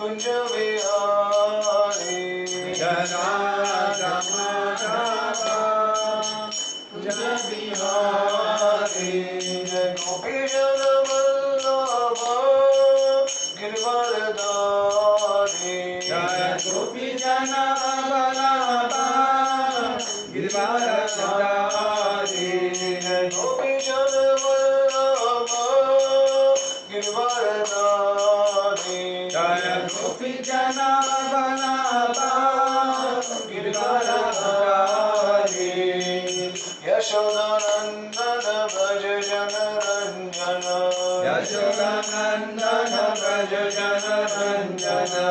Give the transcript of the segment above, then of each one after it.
Kunj Vihari Radha Madhava Kunj Vihari Gopi Jana Vallabha Giridharidhari Gopi Jana Vallabha Giridharidhari Gopi Jana Vallabha Giridharidhari Gopi Jana Vallabha Giridharidhari Yashodanandana Vraja Jana Ranjana Yashodanandana Vraja Jana Ranjana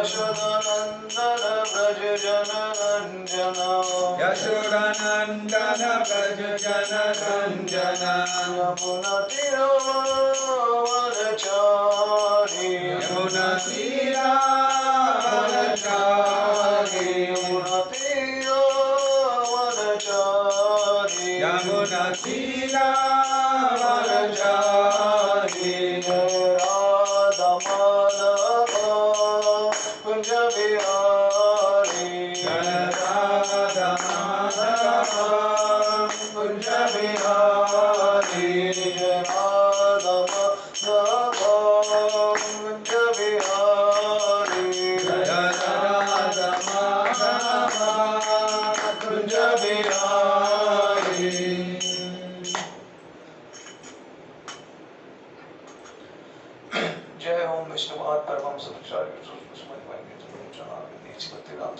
Yashodanandana Vraja Jana Ranjana Yashodanandana Vraja Jana Ranjana Yamuna Tira Vanachari Yamuna Tira Vanachari Yamuna Tira Vanachari Yamuna Tira Vanachari Radha Madhava Kunj Vihari Radha Madhava Kunj Vihari Radha Madhava Kunj Vihari Radha Madhava Kunj Vihari. जय ओम विष्णुपाद परमहंस आचार्य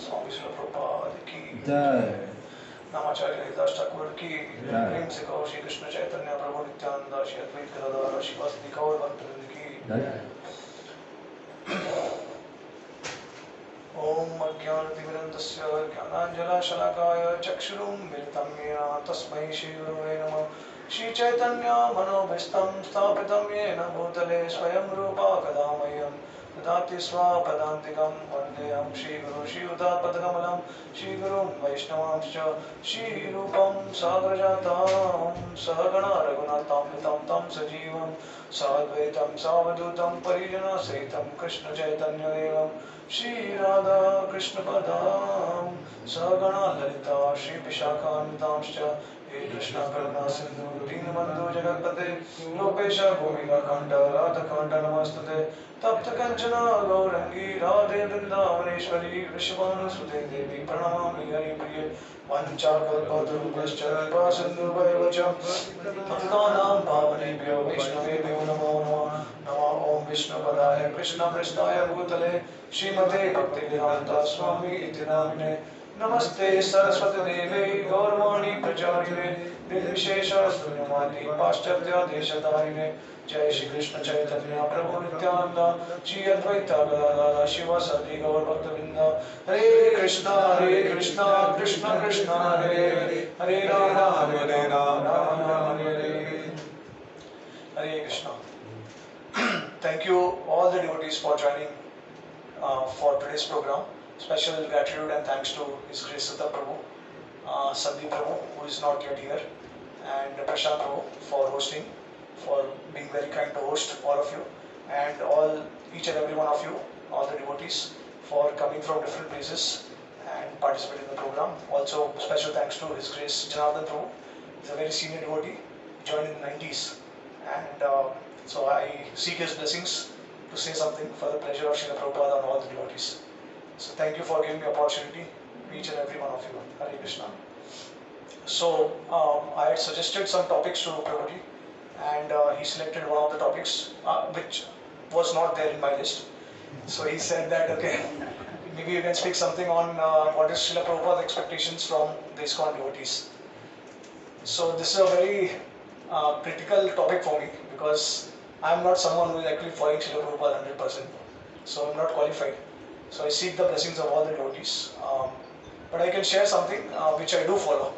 स्वामी श्री प्रभुपाद की जय। नामाचार्य हरिदास ठाकुर की प्रेम से कहो श्री कृष्ण चैतन्य प्रभु नित्यानंद श्री अद्वैत गदाधर शिवासदि गौर भक्तवृंद की जय। ओम अज्ञानतिमिरन्दस्य ज्ञानाञ्जनशलाकाय चक्षुरुन्मिलितं येन तस्मै श्रीगुरवे नमः। श्रीचैतन्य मनोभीष्टं स्थापितं येन भूतले स्वयं रूपा कदा मह्यं ददाति स्वपदान्तिकं वन्देऽहं श्रीगुरुं श्रीयुतात्पदकमलं श्रीगुरुं वैष्णवांश्च श्रीरूपं साग्रजातं सहगणा रघुनाथान्वितं तं सजीवं साद्वैतं सावधूतं परिजनसहितं कृष्णचैतन्यदेवं श्रीराधा कृष्णपदां सहगणा ललिता श्रीविशाखान्वितांश्च हे कृष्ण करुणा सिंधु दीनबंधु जगत्पते गोपेश गोपिकाकांत राधाकांत नमस्तुते तप्त कंचन गौरंगी राधे वृंदावनेश्वरी वृषभानुसुते देवी प्रणमामि हरिप्रिये वंचाकल्पतरुभ्यश्च कृपा सिन्धुभ्येव च पतितानां पावनेभ्यो वैष्णवेभ्यो नमो नमः। नमो ओं विष्णुपदाय कृष्णपृष्ठाय भूतले श्रीमते भक्तिवेदान्त स्वामी इति नामिने नमस्ते सरस्वती देवे गौरवाणी प्रचारिणे निर्विशेष शून्यवादी पाश्चात्य देशधारिणे जय श्री कृष्ण चैतन्य प्रभु नित्यानंद श्री अद्वैत गदाधर शिवासदि गौर भक्तवृंद। हरे Krishna Krishna Krishna Hare Hare Hare Ram Ram Ram Hare Hare Krishna. Thank you all the devotees for joining for today's program. Special gratitude and thanks to His Grace Sutta Prabhu, Sandeep Prabhu, who is not yet here, and Prashant Prabhu for hosting, for being very kind to host all of you, and each and every one of you, all the devotees, for coming from different places and participating in the program. Also, special thanks to His Grace Janardhan Prabhu. He's a very senior devotee, joined in the 90s, and so I seek his blessings to say something for the pleasure of Srila Prabhupada and all the devotees. So thank you for giving me opportunity, each and every one of you. Hare Krishna. So I had suggested some topics to Prabhuji, and he selected one of the topics which was not there in my list. So he said that, okay, maybe you can speak something on what is Srila Prabhupada's expectations from the Iskcon devotees. So this is a very critical topic for me, because I am not someone who is actually following Srila Prabhupada 100%. So I am not qualified. So I seek the blessings of all the devotees. But I can share something which I do follow.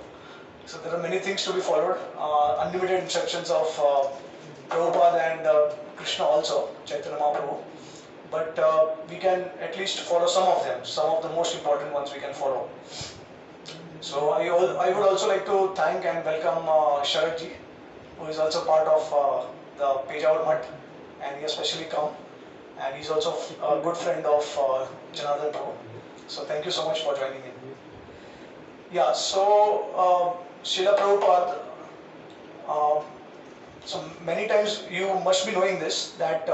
So there are many things to be followed. Unlimited instructions of Prabhupada and Krishna also, Chaitanya Mahaprabhu. But we can at least follow some of them. Some of the most important ones we can follow. So I would also like to thank and welcome Sharat ji, who is also part of the Pejawar Mutt, and he has specially come. and he's also a good friend of Janardhan Prabhu. So thank you so much for joining in. Yeah, so Srila Prabhupada, so many times you must be knowing this, that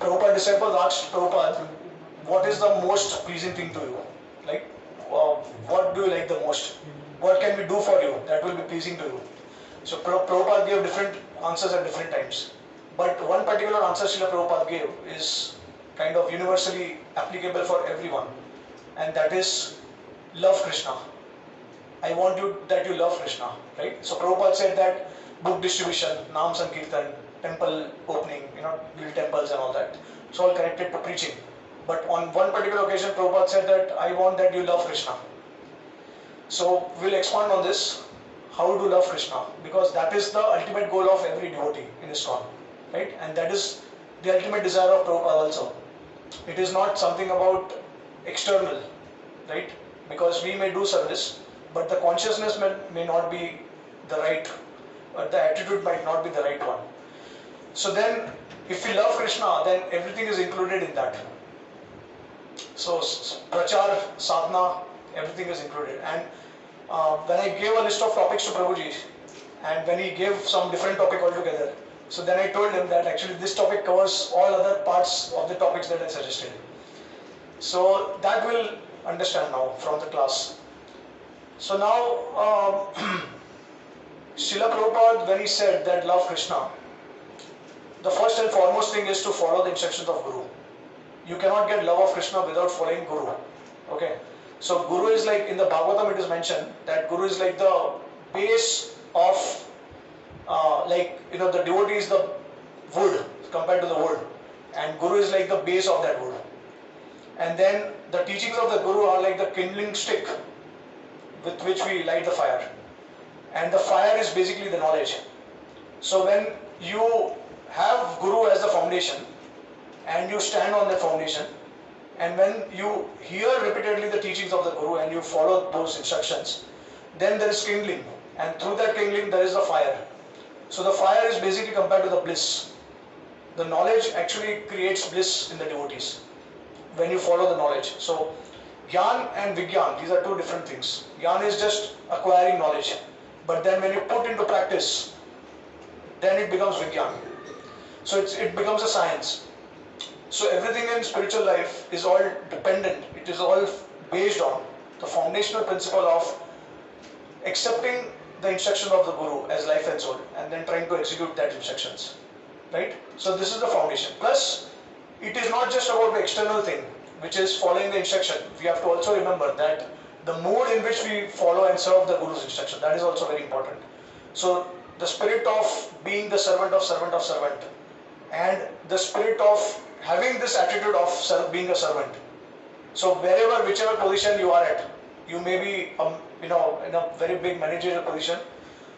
Prabhupada disciples asked Prabhupada, what is the most pleasing thing to you? Like, what do you like the most? What can we do for you that will be pleasing to you? So Prabhupada gave different answers at different times. But one particular answer Srila Prabhupada gave is kind of universally applicable for everyone. And that is, love Krishna. I want you that you love Krishna, right? So Prabhupada said that book distribution, Naam Sankirtan, temple opening, build temples and all that. It's all connected to preaching. But on one particular occasion, Prabhupada said that I want that you love Krishna. So we'll expand on this, how to love Krishna, because that is the ultimate goal of every devotee in Iskcon, right? And that is the ultimate desire of Prabhupada also. It is not something about external, right? Because we may do service, but the consciousness may not be the right, or the attitude might not be the right one. So then, if we love Krishna, then everything is included in that. So prachar, sadhana, everything is included. And when I gave a list of topics to Prabhuji, and when he gave some different topic altogether, so then I told him that actually this topic covers all other parts of the topics that I suggested. So that we'll understand now from the class. So now, Srila Prabhupada, when he said that love Krishna, the first and foremost thing is to follow the instructions of Guru. You cannot get love of Krishna without following Guru. Okay. So Guru is like, in the Bhagavatam it is mentioned that Guru is like the base of, the devotee is the wood compared to the wood. And Guru is like the base of that wood. And then the teachings of the Guru are like the kindling stick with which we light the fire. And the fire is basically the knowledge. So when you have Guru as the foundation, and you stand on that foundation, and when you hear repeatedly the teachings of the Guru and you follow those instructions, then there is kindling, and through that kindling there is the fire. So the fire is basically compared to the bliss. The knowledge actually creates bliss in the devotees when you follow the knowledge. So Gyan and Vigyan, these are two different things. Gyan is just acquiring knowledge, but then when you put into practice, then it becomes Vigyan. So it becomes a science. So everything in spiritual life is all dependent, it is all based on the foundational principle of accepting the instruction of the Guru as life and soul, and then trying to execute that instructions, right? So this is the foundation. Plus, it is not just about the external thing, which is following the instruction. We have to also remember that the mood in which we follow and serve the Guru's instruction, that is also very important. So the spirit of being the servant of servant of servant, and the spirit of having this attitude of being a servant. So wherever, whichever position you are at, you may be, in a very big managerial position,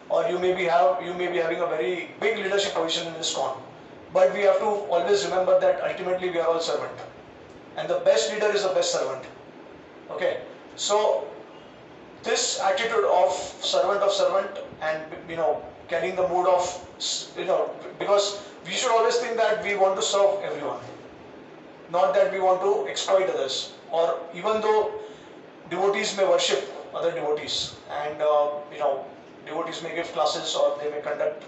or you may be having a very big leadership position in Iskcon. But we have to always remember that ultimately we are all servant, and the best leader is the best servant. Okay, so this attitude of servant, and carrying the mood of because we should always think that we want to serve everyone, not that we want to exploit others. Or even though devotees may worship other devotees, and devotees may give classes, or they may conduct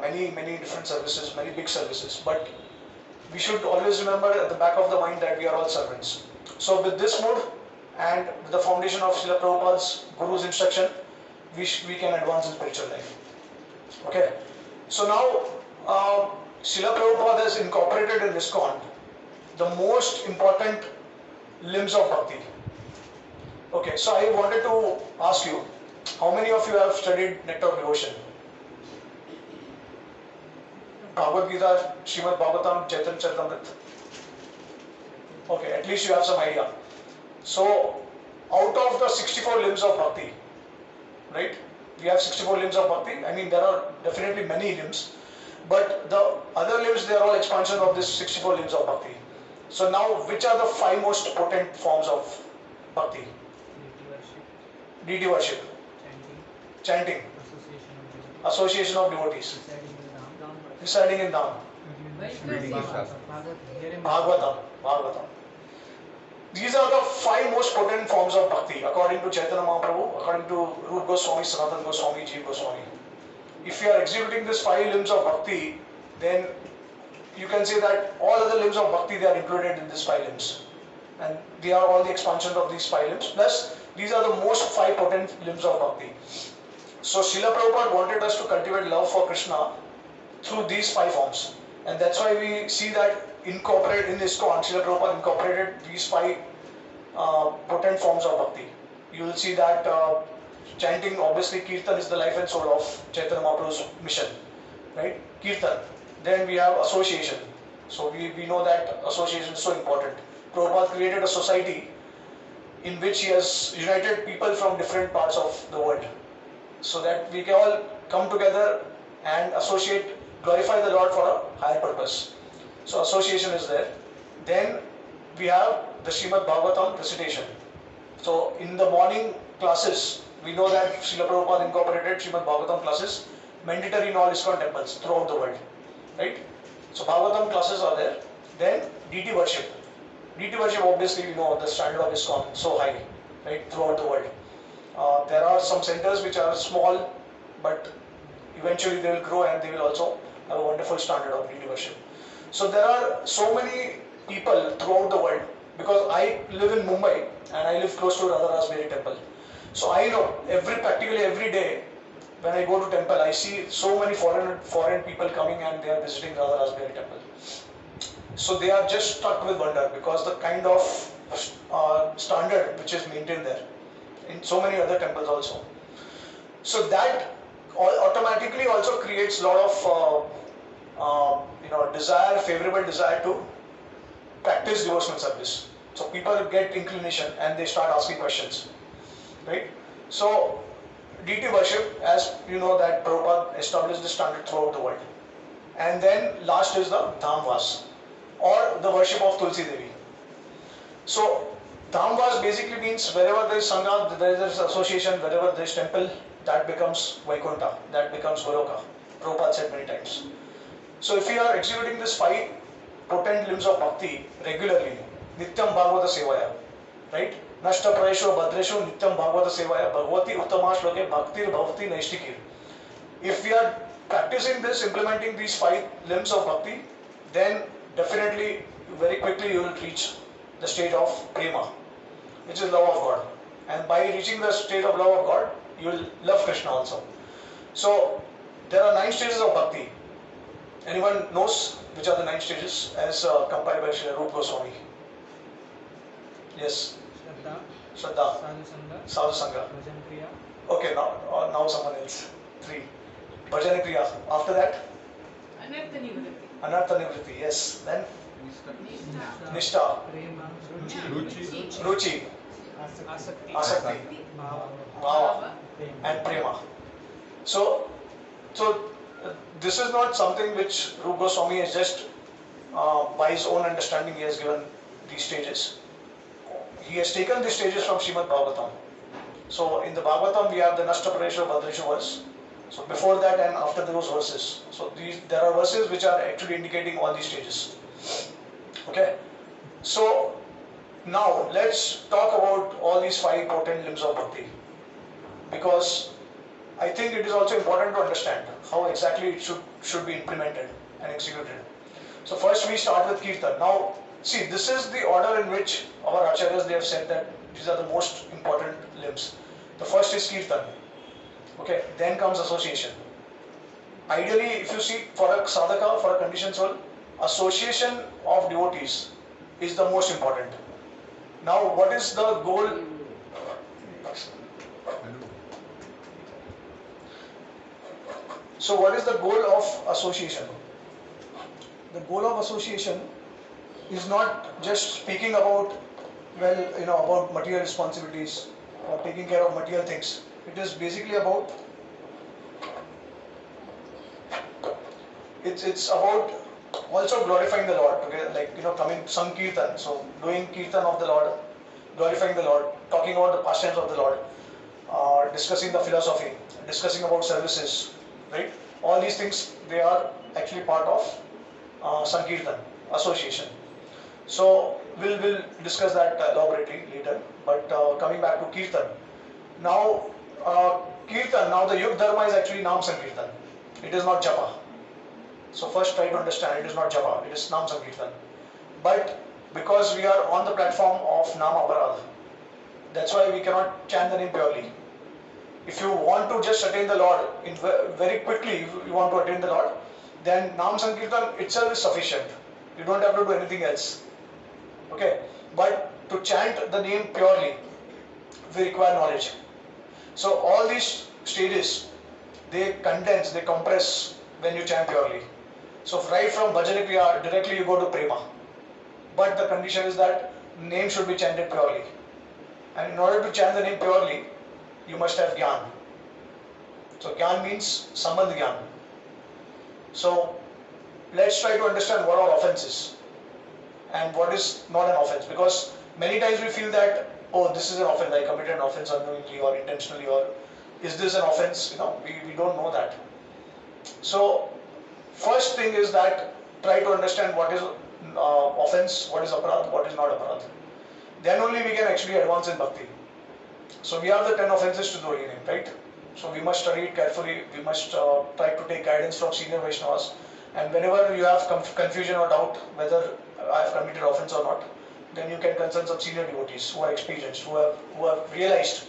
many different services, many big services, but we should always remember at the back of the mind that we are all servants. So with this mood and with the foundation of Srila Prabhupada's Guru's instruction, we can advance in spiritual life. Okay, so now Srila Prabhupada has incorporated in Iskcon the most important limbs of Bhakti. Okay, so I wanted to ask you, how many of you have studied Nectar of Devotion? Bhagavad Gita, Srimad Bhagavatam, Chaitanya Charitamrita. Okay, at least you have some idea. So, out of the 64 limbs of Bhakti, right? We have 64 limbs of Bhakti. I mean, there are definitely many limbs, but the other limbs, they are all expansion of this 64 limbs of Bhakti. So now, which are the 5 most potent forms of Bhakti? Deity worship, chanting, association of devotees, residing in Dham, Bhagavatam. These are the 5 most potent forms of bhakti according to Chaitanya Mahaprabhu, according to Rupa Goswami, Sanatana Goswami, Jiva Goswami. If you are executing these 5 limbs of bhakti, then you can say that all other limbs of bhakti, they are included in these 5 limbs. And they are all the expansions of these 5 limbs. Plus, these are the most 5 potent limbs of bhakti. So, Srila Prabhupada wanted us to cultivate love for Krishna through these 5 forms. And that's why we see that incorporated in Iskcon, Srila Prabhupada incorporated these 5 potent forms of bhakti. You will see that chanting, obviously, Kirtan is the life and soul of Chaitanya Mahaprabhu's mission, right? Kirtan. Then we have association. So we know that association is so important. Prabhupada created a society in which he has united people from different parts of the world, so that we can all come together and associate, glorify the Lord for a higher purpose. So association is there. Then we have the Srimad Bhagavatam recitation. So in the morning classes, we know that Srila Prabhupada incorporated Srimad Bhagavatam classes mandatory in all Iskcon temples throughout the world, right? So Bhagavatam classes are there. Then deity worship. Deity worship, obviously, we know the standard of Iskcon so high, right, throughout the world. There are some centers which are small, but eventually they will grow and they will also have a wonderful standard of deity worship. So there are so many people throughout the world, because I live in Mumbai and I live close to Radha Rasberry temple. So I know practically every day when I go to temple, I see so many foreign people coming and they are visiting Radha Rasberry temple. So they are just struck with wonder because the kind of standard which is maintained there in so many other temples also. So that automatically also creates a lot of favorable desire to practice devotional service. So people get inclination and they start asking questions, right? So deity worship, as you know, that Prabhupada established the standard throughout the world. And then last is the Dhamvas, or the worship of Tulsi Devi. So Dhamvas basically means wherever there is Sangha, there is association, wherever there is temple, that becomes Vaikuntha, that becomes Goloka. Prabhupada said many times. So if we are executing these 5 potent limbs of bhakti regularly, Nityam Bhagavata Sevaya, right? Nashta Prayesho Bhadresho Nityam Bhagavata Sevaya Bhagavati Uttama Shloke Bhaktir Bhavati Naishtikir. If we are practicing this, implementing these 5 limbs of bhakti, then definitely very quickly you will reach the state of Prema, which is love of God. And by reaching the state of love of God, you will love Krishna also. So there are 9 stages of bhakti. Anyone knows which are the 9 stages as compiled by Srila Rupa Goswami? Yes. Shraddha. Sadhu Sangha. Okay, now someone else. 3. Bhajana Kriya. After that? Anartha Nivritti. Yes. Then? Nishtha. Ruchi. Asakti. Bhava. And Prema. So this is not something which Rupa Goswami has just by his own understanding he has given these stages. He has taken these stages from Srimad Bhagavatam. So in the Bhagavatam we have the Nashta Prayesho Bhadresho verse. So before that and after those verses. So there are verses which are actually indicating all these stages. Okay. So now let's talk about all these 5 potent limbs of bhakti. Because I think it is also important to understand how exactly it should be implemented and executed. So first we start with Kirtan. Now see, this is the order in which our Acharyas, they have said that these are the most important limbs. The first is Kirtan. Okay, then comes association. Ideally, if you see, for a sadhaka, for a conditioned soul, association of devotees is the most important. Now what is the goal? So what is the goal of association? The goal of association is not just speaking about, about material responsibilities or taking care of material things. It is basically about, it's about also glorifying the Lord, okay? Coming Sankirtan, so doing Kirtan of the Lord, glorifying the Lord, talking about the pastimes of the Lord, discussing the philosophy, discussing about services, right? All these things, they are actually part of Sankirtan, association. So we'll discuss that elaborately later. But coming back to Kirtan, now Kirtan, now the Yug Dharma is actually Nam Sankirtan. It is not Japa. So first try to understand, it is not Japa, it is Nam Sankirtan. But because we are on the platform of Nama Aparadha, that's why we cannot chant the name purely. If you want to just attain the Lord in very quickly, if you want to attain the Lord, then Nam Sankirtan itself is sufficient. You don't have to do anything else. Okay? But to chant the name purely, we require knowledge. So all these stages, they condense, they compress when you chant purely. So right from Bhajana Kriya, directly you go to Prema. But the condition is that name should be chanted purely. And in order to chant the name purely, you must have Gyan. So Gyan means Sambandh Gyan. So let's try to understand what are offenses and what is not an offense. Because many times we feel that, oh, this is an offense, I committed an offense unknowingly or intentionally, or is this an offense? We don't know that. So first thing is that try to understand what is offense, what is aparadh, what is not aparadh. Then only we can actually advance in bhakti. So we have the 10 offenses to the holy name, right? So we must study it carefully. We must try to take guidance from senior Vaishnavas. And whenever you have confusion or doubt whether I have committed offense or not, then you can consult some senior devotees who are experienced, who have realized,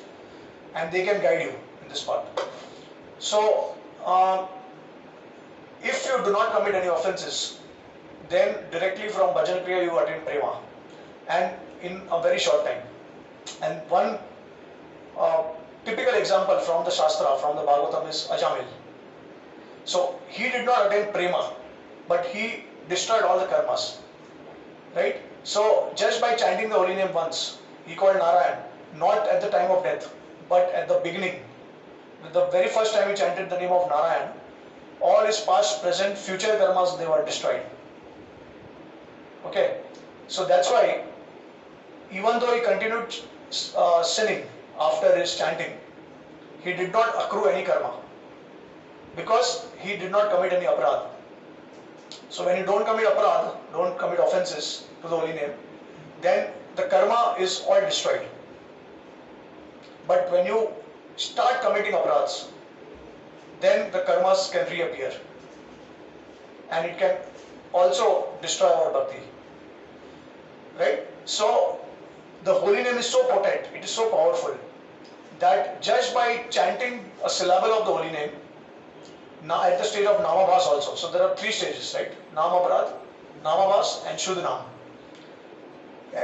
and they can guide you in this part. So if you do not commit any offenses, then directly from Bhajan Kriya you attain Prema, and in a very short time. And one typical example from the Shastra, from the Bhagavatam, is Ajamil. So he did not attain Prema, but he destroyed all the karmas. Right? So just by chanting the holy name once, he called Narayan, not at the time of death, but at the beginning. The very first time he chanted the name of Narayan, all his past, present, future karmas, they were destroyed. Okay? So that's why, even though he continued sinning after his chanting, he did not accrue any karma, because he did not commit any aparadh. So when you don't commit aparadh, don't commit offenses to the holy name, then the karma is all destroyed. But when you start committing aparadhs, then the karmas can reappear, and it can also destroy our bhakti. Right? So the holy name is so potent, it is so powerful, that just by chanting a syllable of the holy name, at the stage of Namabhas also. So there are 3 stages, right? Namaparad, Namabhas and Shuddhanam.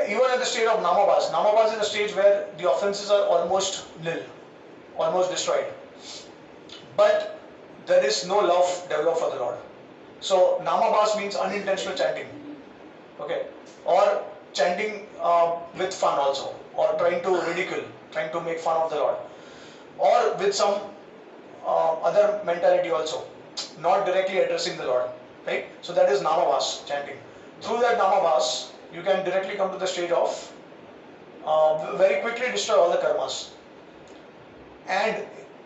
Even at the stage of Namabhas, Namabhas is a stage where the offenses are almost nil, almost destroyed. But there is no love developed for the Lord. So Namabhas means unintentional chanting. Okay? Or chanting with fun also, or trying to ridicule, trying to make fun of the Lord, or with some other mentality also, not directly addressing the Lord, right? So that is Namabhas, chanting. Through that Namabhas, you can directly come to the stage of very quickly destroy all the karmas. And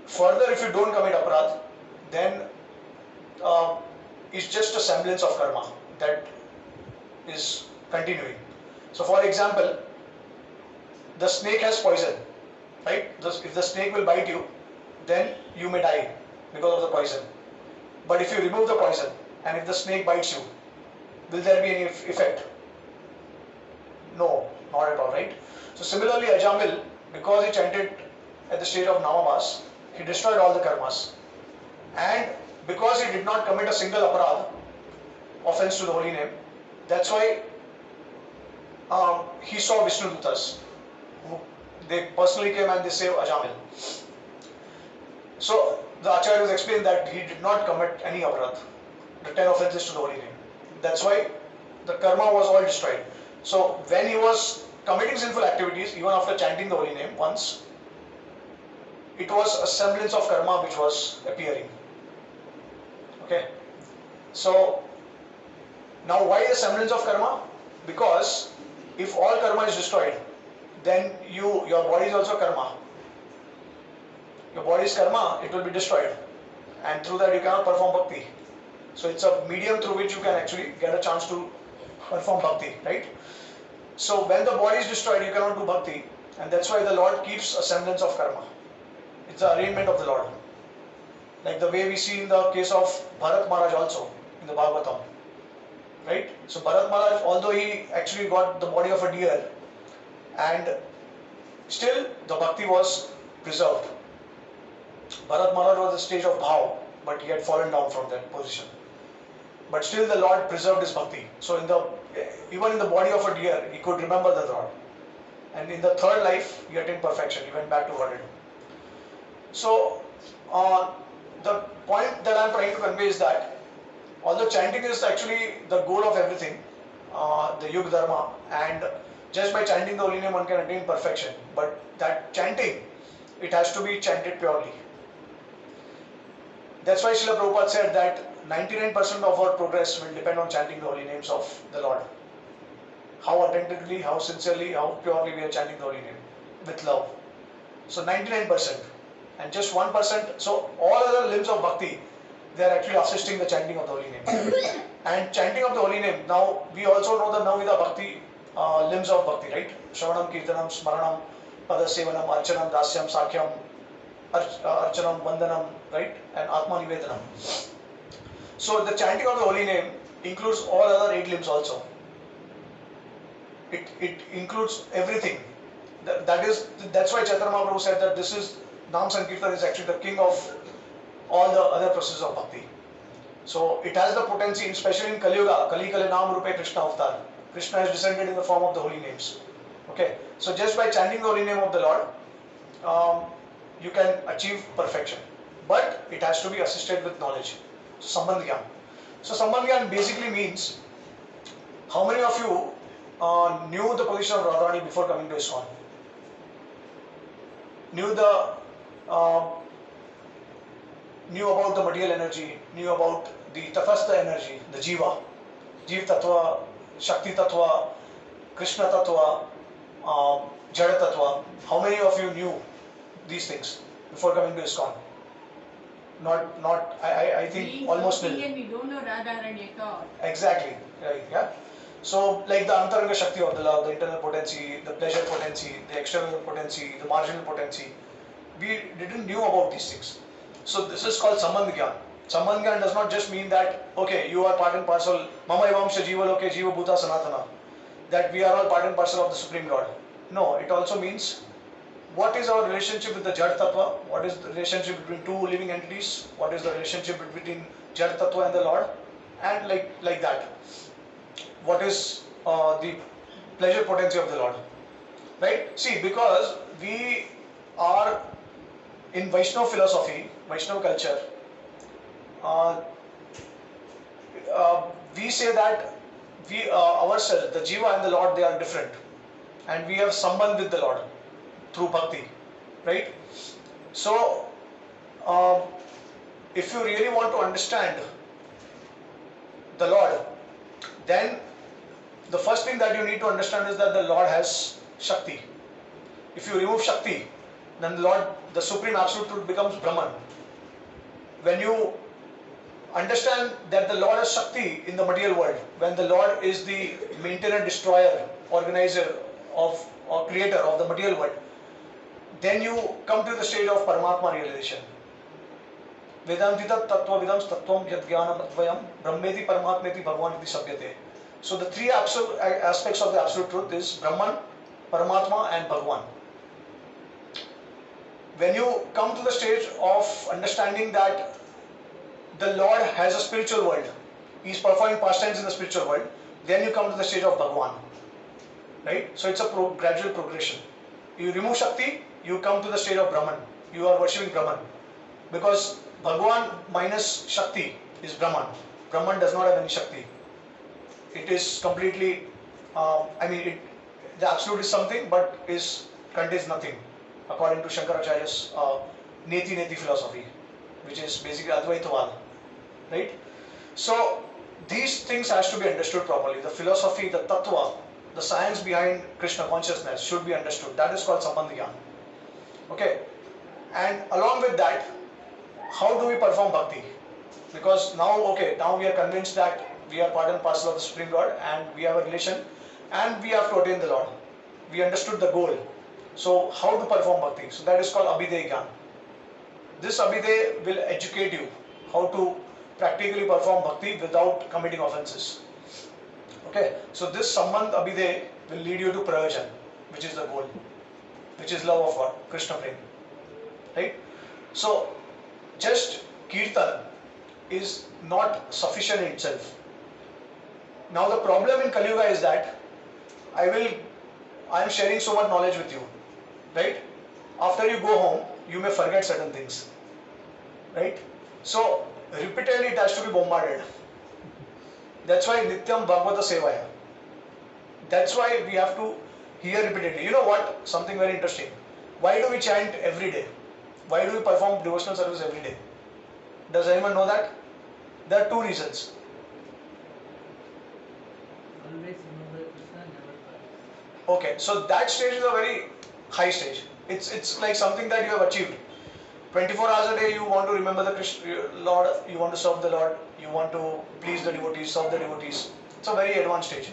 further, if you don't commit aparadh, then it's just a semblance of karma that is continuing. So for example, the snake has poison, right? If the snake will bite you, then you may die because of the poison. But if you remove the poison, and if the snake bites you, will there be any effect? No, not at all, right? So similarly, Ajamil, because he chanted at the stage of Namabhas, he destroyed all the karmas. And because he did not commit a single aparadh, offense to the holy name, that's why he saw Vishnu Dutas. They personally came and they saved Ajamil. So the Acharyas explained that he did not commit any aparadh, the 10 offenses to the holy name. That's why the karma was all destroyed. So when he was committing sinful activities, even after chanting the holy name once, it was a semblance of karma which was appearing. Okay. So now why the semblance of karma? Because if all karma is destroyed, then your body is also karma. Your body is karma, it will be destroyed. And through that you cannot perform bhakti. So it's a medium through which you can actually get a chance to perform bhakti, right? So when the body is destroyed, you cannot do bhakti, and that's why the Lord keeps a semblance of karma. It's the arrangement of the Lord. Like the way we see in the case of Bharat Maharaj also, in the Bhagavatam. Right? So Bharat Maharaj, although he actually got the body of a deer, and still the bhakti was preserved. Bharat Maharaj was a stage of bhav, but he had fallen down from that position. But still the Lord preserved his bhakti. So even in the body of a deer, he could remember the Lord. And in the third life, he attained perfection. He went back to Godhead. So the point that I am trying to convey is that although chanting is actually the goal of everything, the Yuga Dharma, and just by chanting the holy name one can attain perfection, but that chanting, it has to be chanted purely. That's why Srila Prabhupada said that 99% of our progress will depend on chanting the holy names of the Lord. How attentively, how sincerely, how purely we are chanting the holy name with love. So 99%. And just 1%, so all other limbs of bhakti, they are actually assisting the chanting of the holy name. And chanting of the holy name, now we also know the Navida Bhakti limbs of bhakti, right? Shravanam, Kirtanam, Smaranam, Padasevanam, Archanam, Dasyam, Sakhyam, Archanam, Vandanam, right? And Atma Nivedanam. So the chanting of the holy name includes all other 8 limbs also. It includes everything. That's why Chaitanya Mahaprabhu said that this is Nam Sankirtan is actually the king of all the other processes of bhakti. So it has the potency, especially in Kali Yuga, Kali Kali Nam Rupe Krishna Avatar. Krishna has descended in the form of the holy names. Okay, so just by chanting the holy name of the Lord, you can achieve perfection. But it has to be assisted with knowledge. Sambandh Gyan. So Sambandh Gyan basically means, how many of you knew the position of Radharani before coming to Iskcon? Knew about the material energy, knew about the Tathastha energy, the Jiva, Jiv Tattva, Shakti Tattva, Krishna Tattva, Jada Tattva. How many of you knew these things before coming to Iskcon? I think Being almost South nil. Indian, we don't know Radharani at all. Exactly, right, yeah. So like the Antaranga Shakti of the love, the internal potency, the pleasure potency, the external potency, the marginal potency, we didn't knew about these things. So this is called Sambandh Gyan. Sambandh Gyan does not just mean that, okay, you are part and parcel, Mama Evamsha Jiva Loke Jiva Bhuta Sanatana, that we are all part and parcel of the Supreme Lord. No, it also means what is our relationship with the Jad Tattva, what is the relationship between two living entities, what is the relationship between Jad Tattva and the Lord, and like that. What is the pleasure potency of the Lord, right? See, because we are in Vaishnava philosophy, Vaishnava culture, we say that we ourselves, the Jiva and the Lord, they are different, and we have sambandh with the Lord through bhakti, right? So, if you really want to understand the Lord, then the first thing that you need to understand is that the Lord has Shakti. If you remove Shakti, then the Lord, the Supreme Absolute Truth, becomes Brahman. When you understand that the Lord has Shakti in the material world, when the Lord is the maintainer, destroyer, organizer of or creator of the material world, then you come to the stage of Paramatma realization. Vedantita tattva vidams tattvam yadgyanam advayam brahmeti paramatmeti bhagwan iti sabhyate. So the three aspects of the absolute truth is Brahman, Paramatma and Bhagwan. When you come to the stage of understanding that the Lord has a spiritual world, He is performing pastimes in the spiritual world, then you come to the stage of Bhagwan. Right? So it's a gradual progression. You remove Shakti, you come to the state of Brahman. You are worshipping Brahman. Because Bhagwan minus Shakti is Brahman. Brahman does not have any Shakti. It is completely, the absolute is something but contains nothing, according to Shankaracharya's Neti philosophy, which is basically Advaitavad, right? So these things has to be understood properly. The philosophy, the tattva, the science behind Krishna consciousness should be understood. That is called Sambandh Gyan. Okay, and along with that, how do we perform bhakti? Because now, okay, now we are convinced that we are part and parcel of the Supreme Lord and we have a relation and we have to attain the Lord. We understood the goal. So how to perform bhakti? So that is called Abhideya Gyan. This Abhideya will educate you how to practically perform bhakti without committing offenses. Okay, so this Sambandh Abhideya will lead you to Prayojan, which is the goal, which is love of God, Krishna Prem. Right? So just Kirtan is not sufficient in itself. Now the problem in Kali Yuga is that I am sharing so much knowledge with you, right? After you go home, you may forget certain things, right? So repeatedly it has to be bombarded. That's why Nityam Bhagavata Sevaya. That's why we have to hear repeatedly. You know what? Something very interesting. Why do we chant every day? Why do we perform devotional service every day? Does anyone know that? There are two reasons. Always remember Krishna, never forget. Okay, so that stage is a very high stage. It's like something that you have achieved. 24 hours a day you want to remember the Lord, you want to serve the Lord, you want to please the devotees, serve the devotees. It's a very advanced stage.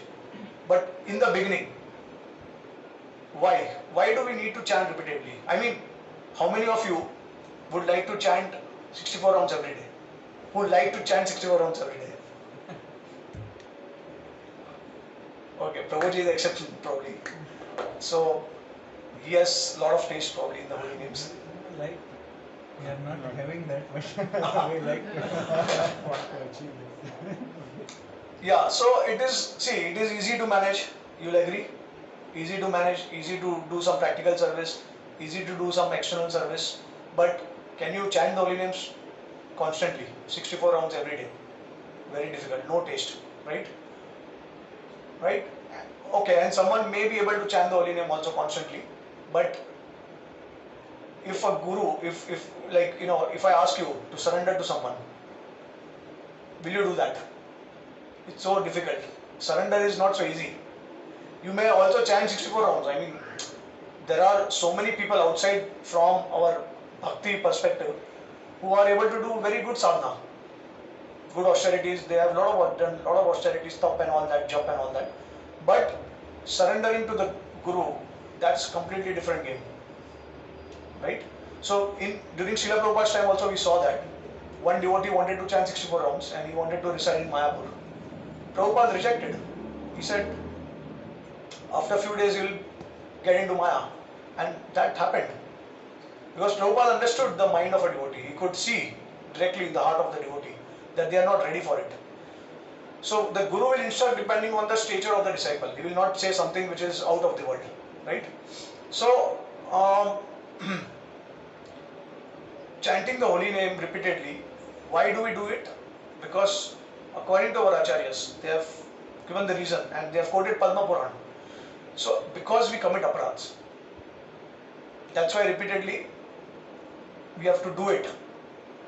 But in the beginning, why? Why do we need to chant repeatedly? I mean, how many of you would like to chant 64 rounds every day? Who would like to chant 64 rounds every day? Okay, Prabhuji is the exception probably. So he has a lot of taste probably in the holy names. Like, we are not having that, but we like to want to achieve this. Yeah, so it is easy to manage, you'll agree? Easy to manage, easy to do some practical service, easy to do some external service. But can you chant the holy names constantly, 64 rounds every day? Very difficult, no taste, right? Right? Okay, and someone may be able to chant the holy name also constantly, but if a guru, if I ask you to surrender to someone, will you do that? It's so difficult. Surrender is not so easy. You may also chant 64 rounds. I mean, there are so many people outside from our bhakti perspective who are able to do very good sadhana, good austerities. They have done a lot of austerities, tap and all that, jap and all that. But surrendering to the guru, that's completely different game, right? So during Srila Prabhupada's time also we saw that one devotee wanted to chant 64 rounds and he wanted to reside in Mayapur. Prabhupada rejected. He said, after a few days you will get into Maya. And that happened. Because Prabhupada understood the mind of a devotee. He could see directly in the heart of the devotee that they are not ready for it. So the guru will instruct depending on the stature of the disciple. He will not say something which is out of the world. Right? So, chanting the holy name repeatedly, why do we do it? Because according to our acharyas, they have given the reason and they have quoted Padma Puran. So, because we commit aparadhs, that's why repeatedly we have to do it.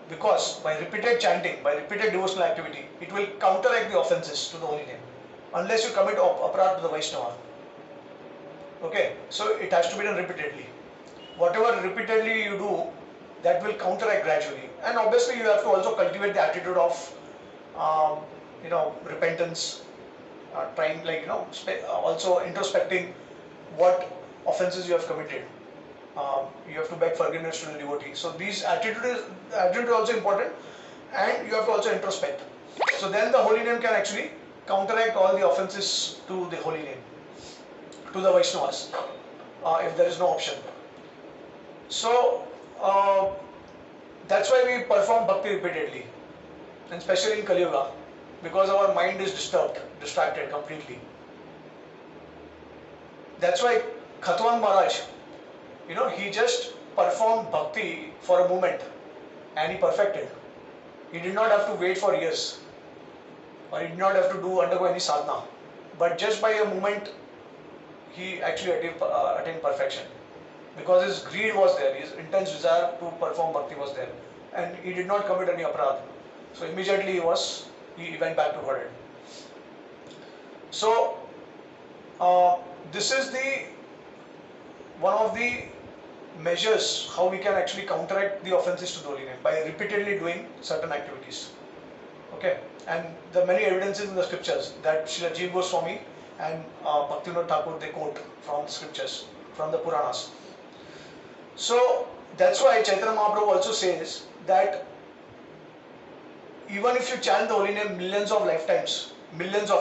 Because by repeated chanting, by repeated devotional activity, it will counteract the offenses to the holy name. Unless you commit aparadh to the Vaishnava. Okay, so it has to be done repeatedly. Whatever repeatedly you do, that will counteract gradually. And obviously you have to also cultivate the attitude of repentance, trying also introspecting what offenses you have committed. You have to beg forgiveness to the devotee. So these attitude is also important, and you have to also introspect. So then the holy name can actually counteract all the offenses to the holy name, to the Vaishnavas, if there is no option. So that's why we perform bhakti repeatedly, and especially in Kali Yuga, because our mind is distracted completely. That's why Khatwan Maharaj, he just performed bhakti for a moment and he perfected. He did not have to wait for years, or he did not have to undergo any sadhana. But just by a moment, he actually attained perfection. Because his greed was there, his intense desire to perform bhakti was there, and he did not commit any aparadh. So immediately he went back to Godhead. So this is one of the measures how we can actually counteract the offenses to the holy name, by repeatedly doing certain activities. Okay, and there are many evidences in the scriptures that Srila Jiva Goswami and Bhaktivinoda Thakur they quote from the scriptures, from the Puranas. So that's why Chaitanya Mahaprabhu also says that even if you chant the holy name millions of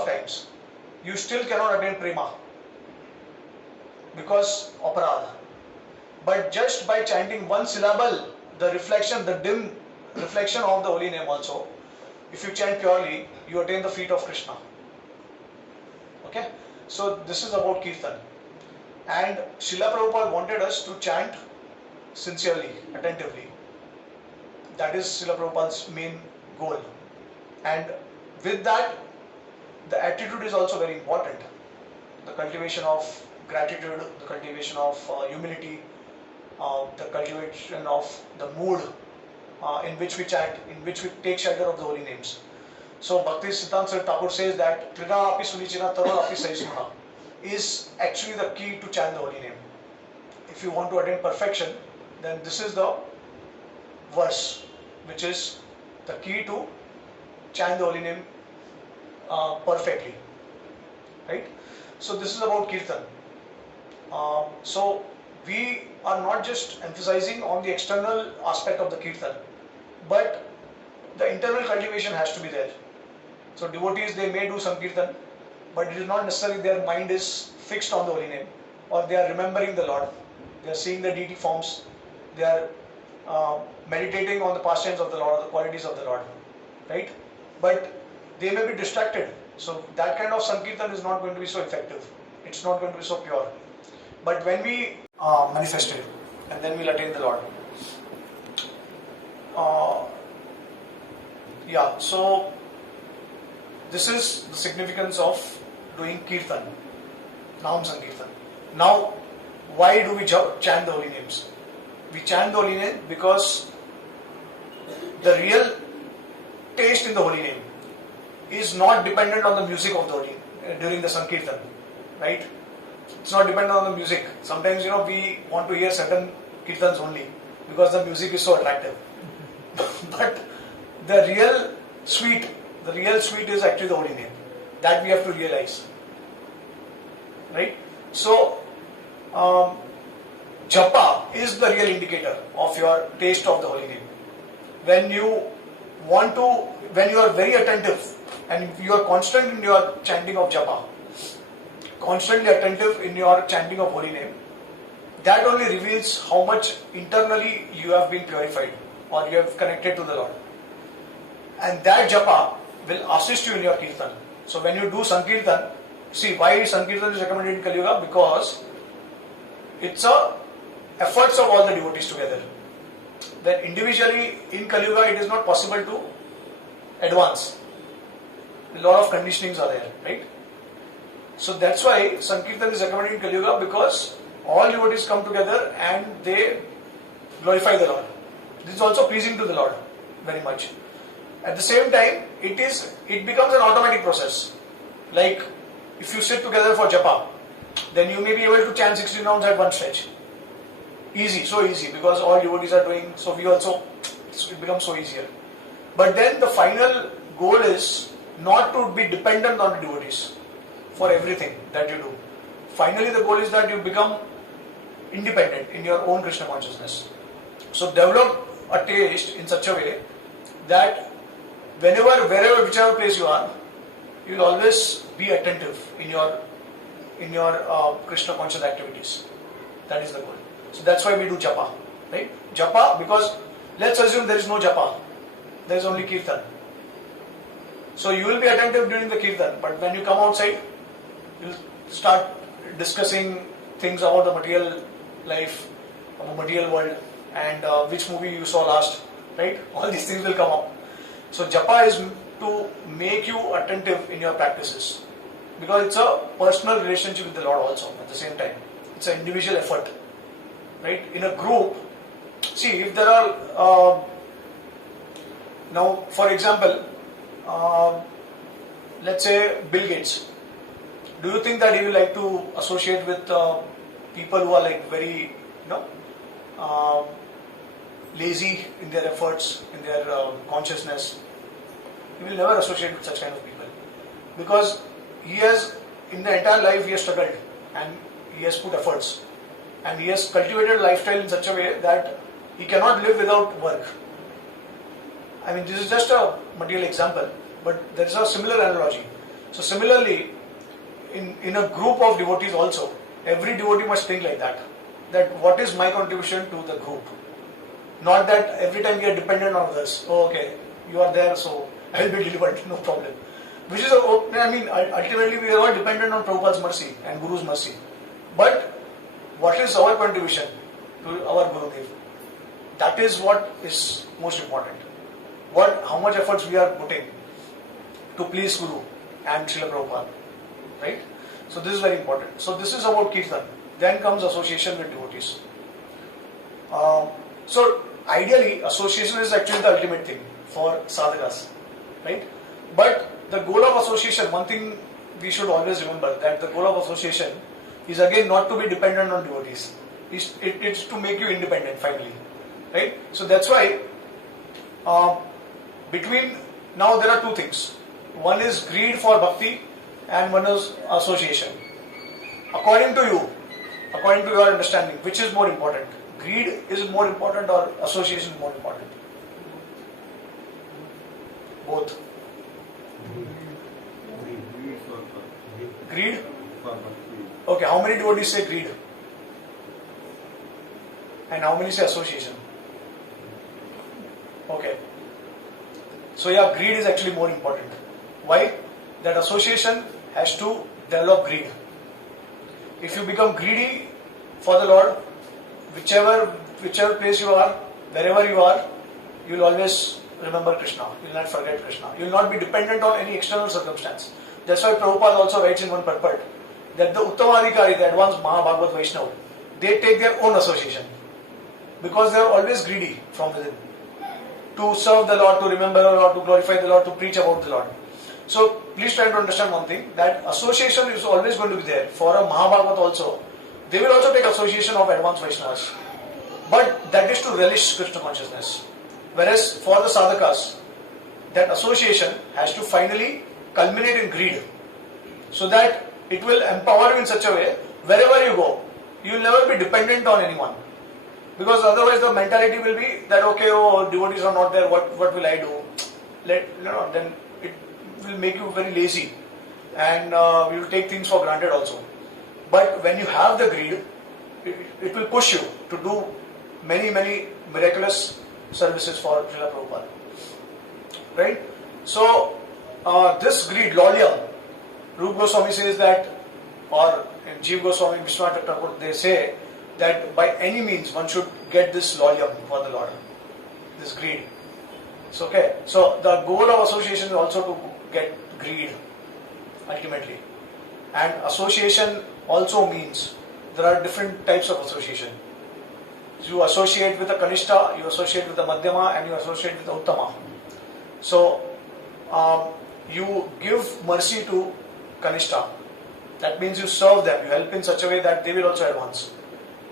times, you still cannot attain prema because aparadha. But just by chanting one syllable, the dim reflection of the holy name also, if you chant purely, you attain the feet of Krishna. Okay? So this is about Kirtan. And Srila Prabhupada wanted us to chant sincerely, attentively. That is Srila Prabhupada's main goal. And with that, the attitude is also very important. The cultivation of gratitude, the cultivation of humility, the cultivation of the mood in which we chant, in which we take shelter of the holy names. So Bhakti Siddhanta Thakur says that Trina api sunichina taro api sahismana is actually the key to chant the holy name. If you want to attain perfection, then this is the verse which is the key to chant the holy name perfectly. Right? So this is about Kirtan. So we are not just emphasizing on the external aspect of the Kirtan, but the internal cultivation has to be there. So devotees, they may do Sankirtan, but it is not necessarily their mind is fixed on the holy name, or they are remembering the Lord, they are seeing the deity forms, they are meditating on the pastimes of the Lord, or the qualities of the Lord, right? But they may be distracted, so that kind of Sankirtan is not going to be so effective, it's not going to be so pure. But when we manifest it, and then we'll attain the Lord. So this is the significance of doing Kirtan, Naam Sankirtan. Now, why do we chant the holy names? We chant the holy name because the real taste in the holy name is not dependent on the music of the holy during the Sankirtan, right? It's not dependent on the music. Sometimes, we want to hear certain Kirtans only because the music is so attractive. But the real sweet is actually the holy name. That we have to realize. Right? So, japa is the real indicator of your taste of the holy name. When you are very attentive and you are constant in your chanting of japa, constantly attentive in your chanting of holy name, that only reveals how much internally you have been purified or you have connected to the Lord. And that japa will assist you in your kirtan. So when you do Sankirtan, see why Sankirtan is recommended in Kali Yuga? Because it's a efforts of all the devotees together. Then individually in Kali Yuga it is not possible to advance. A lot of conditionings are there, right? So that's why Sankirtan is recommended in Kali Yuga, because all devotees come together and they glorify the Lord. This is also pleasing to the Lord very much. At the same time, it becomes an automatic process. Like if you sit together for japa, then you may be able to chant 16 rounds at one stretch. Easy, so easy, because all devotees are doing, so it becomes so easier. But then the final goal is not to be dependent on the devotees for everything that you do. Finally, the goal is that you become independent in your own Krishna consciousness. So develop a taste in such a way that wherever, whichever place you are, you will always be attentive in your Krishna conscious activities. That is the goal. So that's why we do japa, right? Japa, because let's assume there is no japa, there is only kirtan. So you will be attentive during the kirtan, but when you come outside, you will start discussing things about the material life, about material world, and which movie you saw last, right? All these things will come up. So japa is to make you attentive in your practices, because it's a personal relationship with the Lord also at the same time. It's an individual effort, right? In a group, see if there are now, for example, let's say Bill Gates. Do you think that he will like to associate with people who are like very, lazy in their efforts, in their consciousness? he will never associate with such kind of people. Because he has, in the entire life, he has struggled and he has put efforts. And he has cultivated a lifestyle in such a way that he cannot live without work. I mean, this is just a material example, but there is a similar analogy. So similarly, in a group of devotees also, every devotee must think like that. That what is my contribution to the group? Not that every time we are dependent on others. Oh, okay, you are there, so I will be delivered, no problem. Which is, ultimately we are all dependent on Prabhupada's mercy and Guru's mercy. But what is our contribution to our Gurudev? That is what is most important. How much efforts we are putting to please Guru and Srila Prabhupada. Right? So this is very important. So this is about Kirtan. Then comes association with devotees. So ideally, association is actually the ultimate thing for sadhakas. Right? But the goal of association, one thing we should always remember, that the goal of association is again not to be dependent on devotees. It's to make you independent finally. Right? So that's why now there are two things. One is greed for bhakti and one is association. According to you, according to your understanding, which is more important? Greed is more important or association is more important? Both. Greed? Okay, how many devotees say greed? And how many say association? Okay. So yeah, greed is actually more important. Why? That association has to develop greed. If you become greedy for the Lord, whichever place you are, wherever you are, you will always remember Krishna. You will not forget Krishna. You will not be dependent on any external circumstance. That's why Prabhupada also writes in one purport that the Uttamadhikari, the advanced Mahabhagavat Vaishnava, they take their own association because they are always greedy from within to serve the Lord, to remember the Lord, to glorify the Lord, to preach about the Lord. So please try to understand one thing, that association is always going to be there. For a Mahabhagavat also, they will also take association of advanced Vaishnavas. But that is to relish Krishna consciousness. Whereas for the sadhakas, that association has to finally culminate in greed. So that it will empower you in such a way, wherever you go, you will never be dependent on anyone. Because otherwise the mentality will be that, okay, devotees are not there, what will I do? Then it will make you very lazy and you will take things for granted also. But when you have the greed, it will push you to do many, many miraculous services for Srila Prabhupada. Right? So, this greed, lolya, Rupa Goswami says that, or in Jiva Goswami, Vishwanath Thakur, they say that by any means one should get this lolya for the Lord, this greed. So, okay. So, the goal of association is also to get greed, ultimately. And association also means there are different types of association. You associate with a Kanishta, you associate with a Madhyama, and you associate with the Uttama. So, you give mercy to Kanishta. That means you serve them, you help in such a way that they will also advance.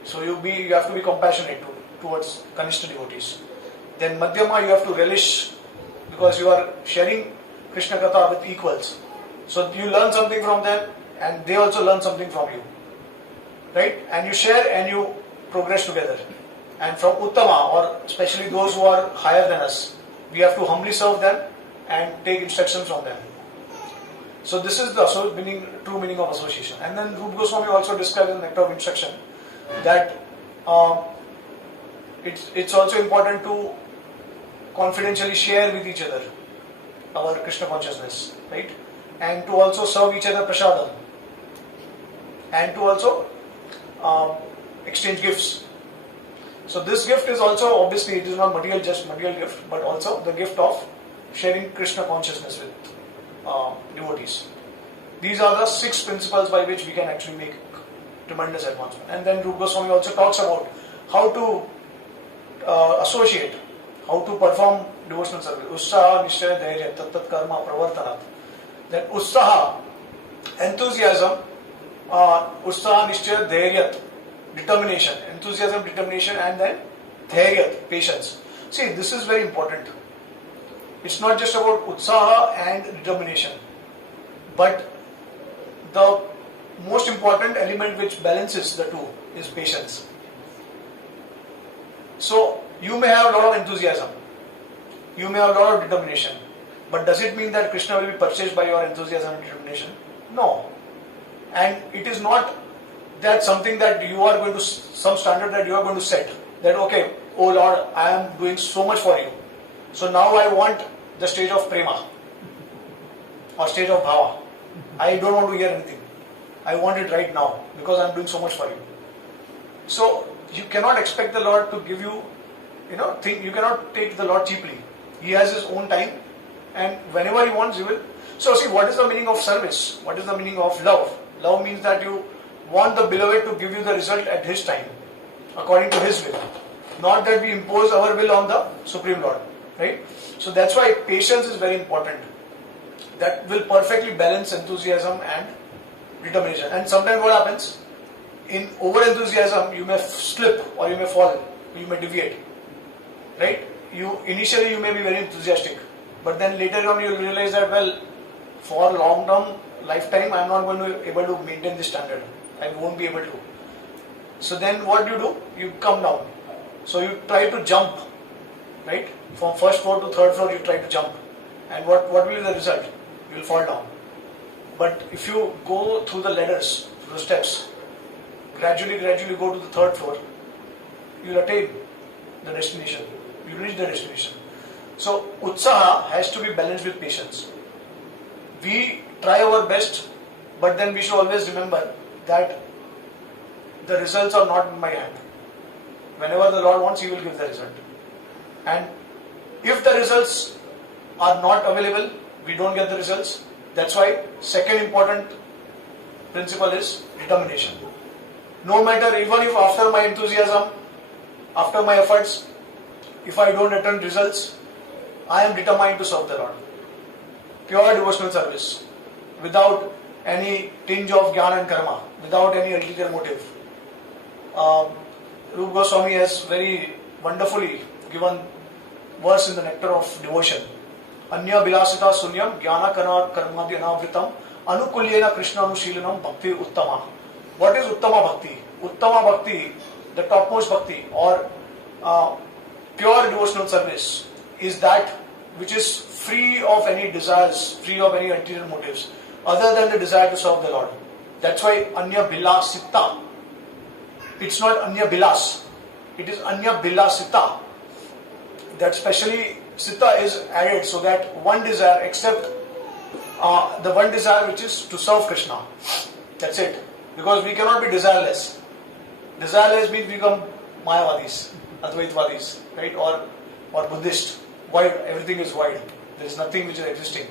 So you have to be compassionate towards Kanishta devotees. Then Madhyama, you have to relish because you are sharing Krishna Katha with equals. So you learn something from them and they also learn something from you. Right? And you share and you progress together. And from Uttama, or especially those who are higher than us, we have to humbly serve them and take instructions from them. So this is the true meaning of association. And then Rupa Goswami also describes in Nectar of Instruction that it's also important to confidentially share with each other our Krishna consciousness, right? And to also serve each other prasadam. And to also exchange gifts. So this gift is also, obviously it is not just material gift, but also the gift of sharing Krishna consciousness with devotees. These are the 6 principles by which we can actually make tremendous advancement. And then Rupa Goswami also talks about how to associate, how to perform devotional service. Ussaha, Nishchaya, Dhairya, Tat Karma, Pravartanat. Then Ussaha, enthusiasm, Ussaha, Nishchaya, Dhairya, determination, enthusiasm, determination, and then Dhairya, patience. See, this is very important. It's not just about utsaha and determination, but the most important element which balances the two is patience. So you may have a lot of enthusiasm, you may have a lot of determination, but does it mean that Krishna will be purchased by your enthusiasm and determination? No. And it is not that something that you are going to, some standard that you are going to set, that okay, oh Lord, I am doing so much for you, so now I want the stage of prema or stage of bhava. I don't want to hear anything. I want it right now because I am doing so much for you. So you cannot expect the Lord to give you, you cannot take the Lord cheaply. He has His own time, and whenever He wants, He will. So see, what is the meaning of service? What is the meaning of love? Love means that you want the beloved to give you the result at His time, according to His will. Not that we impose our will on the Supreme Lord. Right? So that's why patience is very important. That will perfectly balance enthusiasm and determination. And sometimes what happens? In over-enthusiasm, you may slip or you may fall, you may deviate. Right? Initially you may be very enthusiastic, but then later on you will realize that, well, for long-term lifetime, I am not going to be able to maintain this standard. I won't be able to. So then what do? You come down. So you try to jump, right? From first floor to third floor, you try to jump. And what will be the result? You will fall down. But if you go through the ladders, through the steps, gradually go to the third floor, you will attain the destination. You will reach the destination. So utsaha has to be balanced with patience. We try our best, but then we should always remember that the results are not in my hand. Whenever the Lord wants, He will give the result. And if the results are not available, we don't get the results. That's why second important principle is determination. No matter, even if after my enthusiasm, after my efforts, if I don't attain results, I am determined to serve the Lord. Pure devotional service, without any tinge of jnana and karma, without any ulterior motive. Rupa Goswami has very wonderfully given verse in the Nectar of Devotion. Anya bilasita sunyam jnana karmadi anavritam anukulyena krishna anushilanam bhakti uttama. What is uttama bhakti? Uttama bhakti, the topmost bhakti or pure devotional service, is that which is free of any desires, free of any ulterior motives, other than the desire to serve the Lord. That's why Anya Bilasita. It's not Anya Bilas. It is Anya Bilasita. That specially Sita is added so that one desire, except the one desire which is to serve Krishna. That's it. Because we cannot be desireless. Desireless means we become Mayavadis, Advaitvadis, right? Or Buddhist. Void, everything is void. There is nothing which is existing.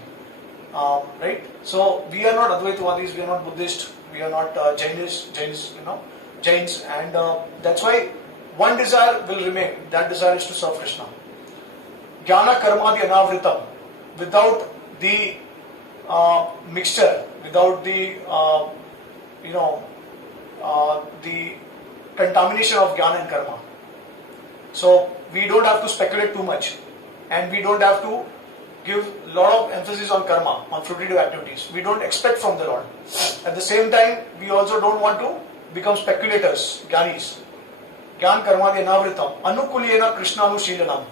Right? So we are not Advaitvadis, we are not Buddhist, we are not Jains, and that's why one desire will remain. That desire is to serve Krishna. Jnana karmadi anavritam, without the mixture, without the the contamination of jnana and karma. So we don't have to speculate too much, and we don't have to give a lot of emphasis on karma, on fruitive activities. We don't expect from the Lord. At the same time, we also don't want to become speculators, jnanis. Jnana karmadi anavritam, anukulyena krishna anushilanam.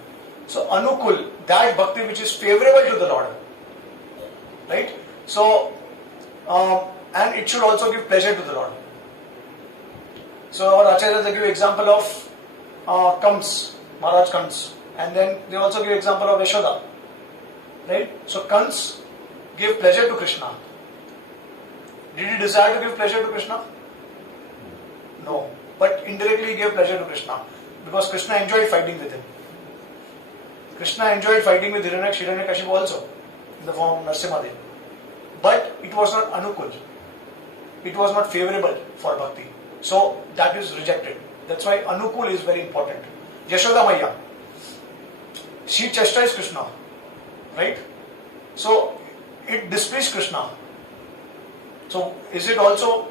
So anukul, that bhakti which is favorable to the Lord. Right? So, and it should also give pleasure to the Lord. So our acharyas, they give example of Kams, Maharaj Kans, and then they also give example of Yashoda. Right? So Kans gave pleasure to Krishna. Did he desire to give pleasure to Krishna? No. But indirectly he gave pleasure to Krishna, because Krishna enjoyed fighting with him. Krishna enjoyed fighting with Hiranyakashipu also, in the form of Narsimhadev. But it was not anukul. It was not favorable for bhakti. So that is rejected. That's why anukul is very important. Yashoda Maya, she chastised Krishna. Right? So it displeased Krishna. So is it also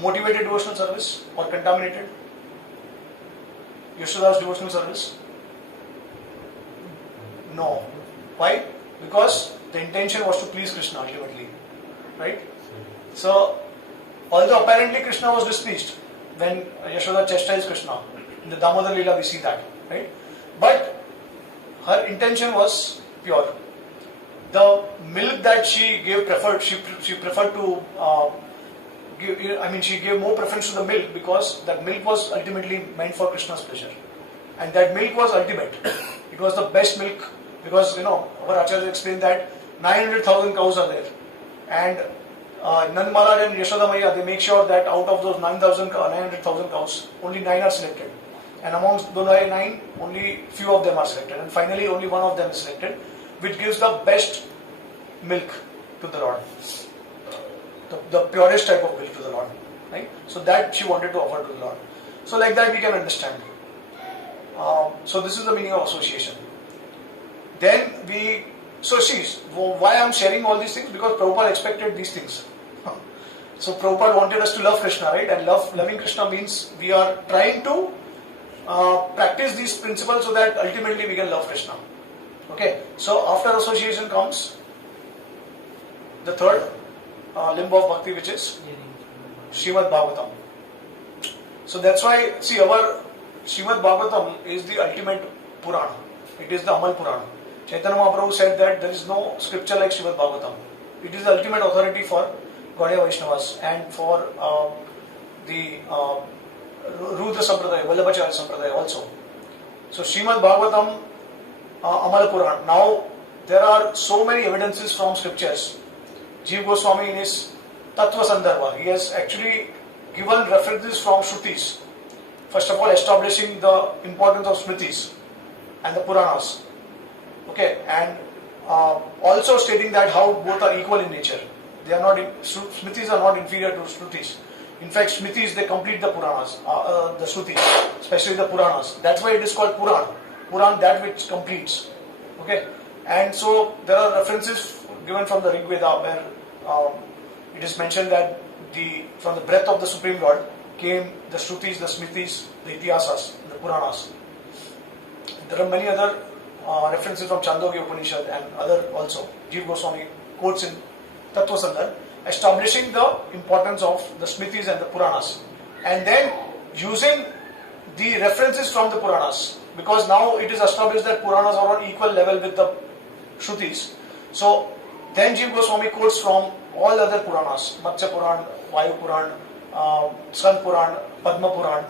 motivated devotional service or contaminated? Yashoda's devotional service? No. Why? Because the intention was to please Krishna ultimately. Right? So, although apparently Krishna was displeased when Yashoda chastised Krishna, in the Damodar Leela we see that. Right? But her intention was pure. The milk that she gave she preferred to she gave more preference to the milk because that milk was ultimately meant for Krishna's pleasure. And that milk was ultimate. It was the best milk because, our Acharya explained that 900,000 cows are there. And Nand Maharaj and Yashoda Maiya, they make sure that out of those 900,000 cows, only 9 are selected. And amongst those 9, only few of them are selected. And finally, only one of them is selected, which gives the best milk to the Lord. The purest type of milk to the Lord. Right? So that she wanted to offer to the Lord. So like that we can understand. So this is the meaning of association. Then why I am sharing all these things? Because Prabhupada expected these things. So Prabhupada wanted us to love Krishna, right? And loving Krishna means we are trying to practice these principles so that ultimately we can love Krishna. Okay, so after association comes the third limb of bhakti, which is Srimad Bhagavatam. So that's why, our Srimad Bhagavatam is the ultimate Puran. It is the Amal Puran. Chaitanya Mahaprabhu said that there is no scripture like Srimad Bhagavatam. It is the ultimate authority for Gaudiya Vaishnavas and for the Rudra Sampradaya, Vallabhacharya Sampradaya also. So Srimad Bhagavatam, Amal Puran. Now there are so many evidences from scriptures. Jiva Goswami in his Tattva Sandarbha, he has actually given references from Shrutis. First of all, establishing the importance of Smritis and the Puranas. Okay, and also stating that how both are equal in nature. They are not Smritis are not inferior to Shrutis. In fact, Smritis, they complete the Puranas, the Shrutis, especially the Puranas. That's why it is called Puran. Puran, that which completes. Okay, and so there are references given from the Rig Veda where it is mentioned that from the breath of the Supreme Lord came the Shrutis, the Smritis, the Ityasas, the Puranas. There are many other references from Chandogya Upanishad and other also. Jiva Goswami quotes in Tattva Sandarbha, establishing the importance of the Smritis and the Puranas. And then using the references from the Puranas, because now it is established that Puranas are on equal level with the Shrutis. So then Jiva Goswami quotes from all other Puranas, Matsya Puran, Vayu Puran, Skand Puran, Padma Puran.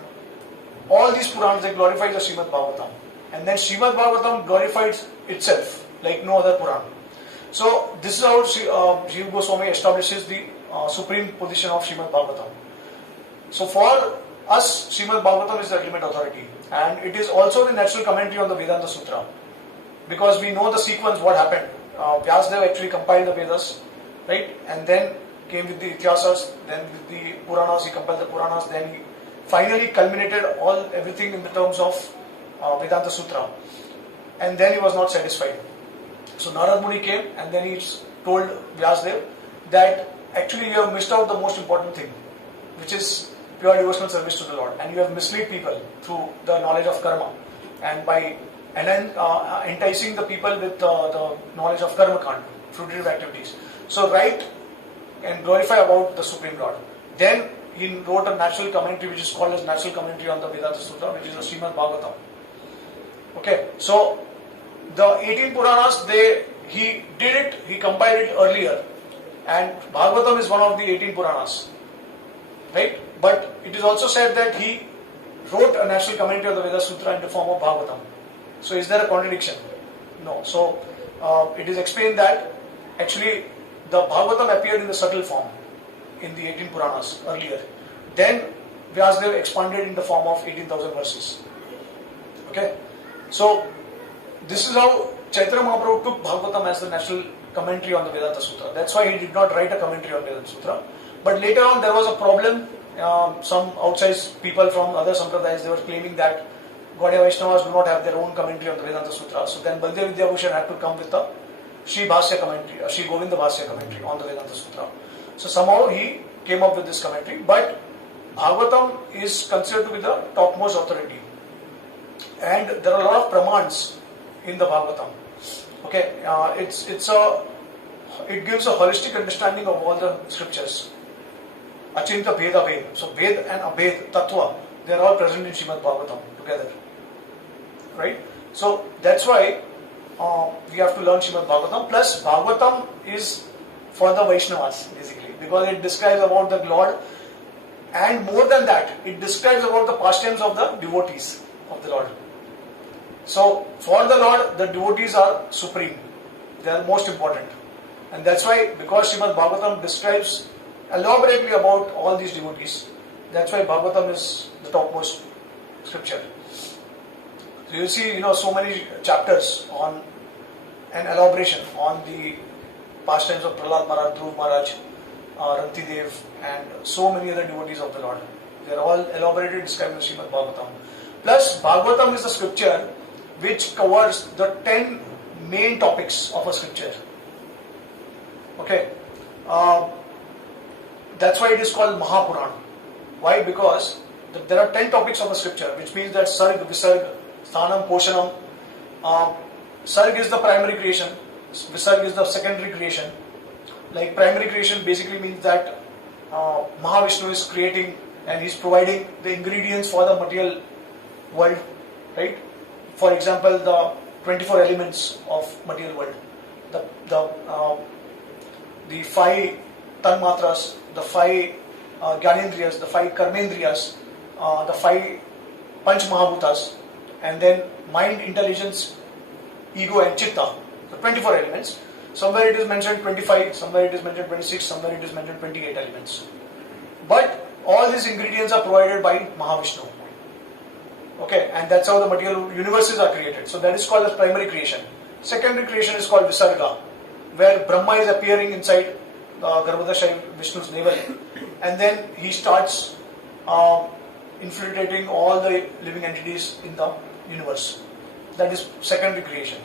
All these Purans, they glorify the Srimad Bhagavatam. And then Srimad Bhagavatam glorifies itself like no other Puran. So this is how Jiva Goswami establishes the supreme position of Srimad Bhagavatam. So for us, Srimad Bhagavatam is the ultimate authority. And it is also the natural commentary on the Vedanta Sutra. Because we know the sequence, what happened. Vyasadeva actually compiled the Vedas, right? And then came with the Ityasas, then with the Puranas, he compiled the Puranas, then he finally culminated everything in the terms of Vedanta Sutra. And then he was not satisfied. So Narad Muni came and then he told Vyasadeva that actually you have missed out the most important thing, which is pure devotional service to the Lord. And you have misled people through the knowledge of karma. And by enticing the people with the knowledge of karma kand, fruitive activities. So write and glorify about the Supreme Lord. Then he wrote a natural commentary which is called as Natural Commentary on the Vedanta Sutra, which is the Srimad Bhagavatam. Okay, so the 18 Puranas, he compiled it earlier. And Bhagavatam is one of the 18 Puranas. Right? But it is also said that he wrote a natural commentary on the Vedanta Sutra in the form of Bhagavatam. So is there a contradiction? No. So it is explained that actually the Bhagavatam appeared in the subtle form in the 18 Puranas earlier. Then Vyasadeva expanded in the form of 18,000 verses. Okay. So this is how Chaitanya Mahaprabhu took Bhagavatam as the natural commentary on the Vedanta Sutra. That's why he did not write a commentary on Vedanta Sutra. But later on there was a problem. Some outside people from other sampradayas, they were claiming that Gaudiya Vaishnavas do not have their own commentary on the Vedanta Sutra. So then Baldev Vidyabhushan had to come with the Sri Bhasya commentary, Sri Govinda Bhasya commentary on the Vedanta Sutra. So somehow he came up with this commentary. But Bhagavatam is considered to be the topmost authority. And there are a lot of pramans in the Bhagavatam. Okay, it gives a holistic understanding of all the scriptures. Achinta Bheda Ved. So Ved and Abhed Tattva, they are all present in Srimad Bhagavatam together. Right? So that's why we have to learn Srimad Bhagavatam. Plus Bhagavatam is for the Vaishnavas basically, because it describes about the Lord, and more than that, it describes about the pastimes of the devotees of the Lord. So for the Lord, the devotees are supreme. They are most important. And that's why, because Srimad Bhagavatam describes elaborately about all these devotees, that's why Bhagavatam is the topmost scripture. So you see, so many chapters on an elaboration on the pastimes of Prahlad Maharaj, Dhruv Maharaj, Ranti Dev, and so many other devotees of the Lord. They are all elaborated described in Srimad Bhagavatam. Plus, Bhagavatam is the scripture which covers the 10 main topics of a scripture. Okay. That's why it is called Mahapuran. Why? Because there are 10 topics of a scripture, which means that Sarg, Visarg, Sthanam, Poshanam. Sarg is the primary creation, Visarg is the secondary creation. Like primary creation basically means that Mahavishnu is creating and he's providing the ingredients for the material world, right? For example, the 24 elements of material world, the 5 tanmatras, the 5 gyanendriyas, the 5 karmendriyas, the 5 panch mahabhutas, and then mind, intelligence, ego and chitta, the 24 elements. Somewhere it is mentioned 25, somewhere it is mentioned 26, somewhere it is mentioned 28 elements. But all these ingredients are provided by Mahavishnu. Okay, and that's how the material universes are created. So that is called as primary creation. Secondary creation is called Visarga, where Brahma is appearing inside Garbhodasha, Vishnu's navel, and then he starts infiltrating all the living entities in the universe. That is secondary creation,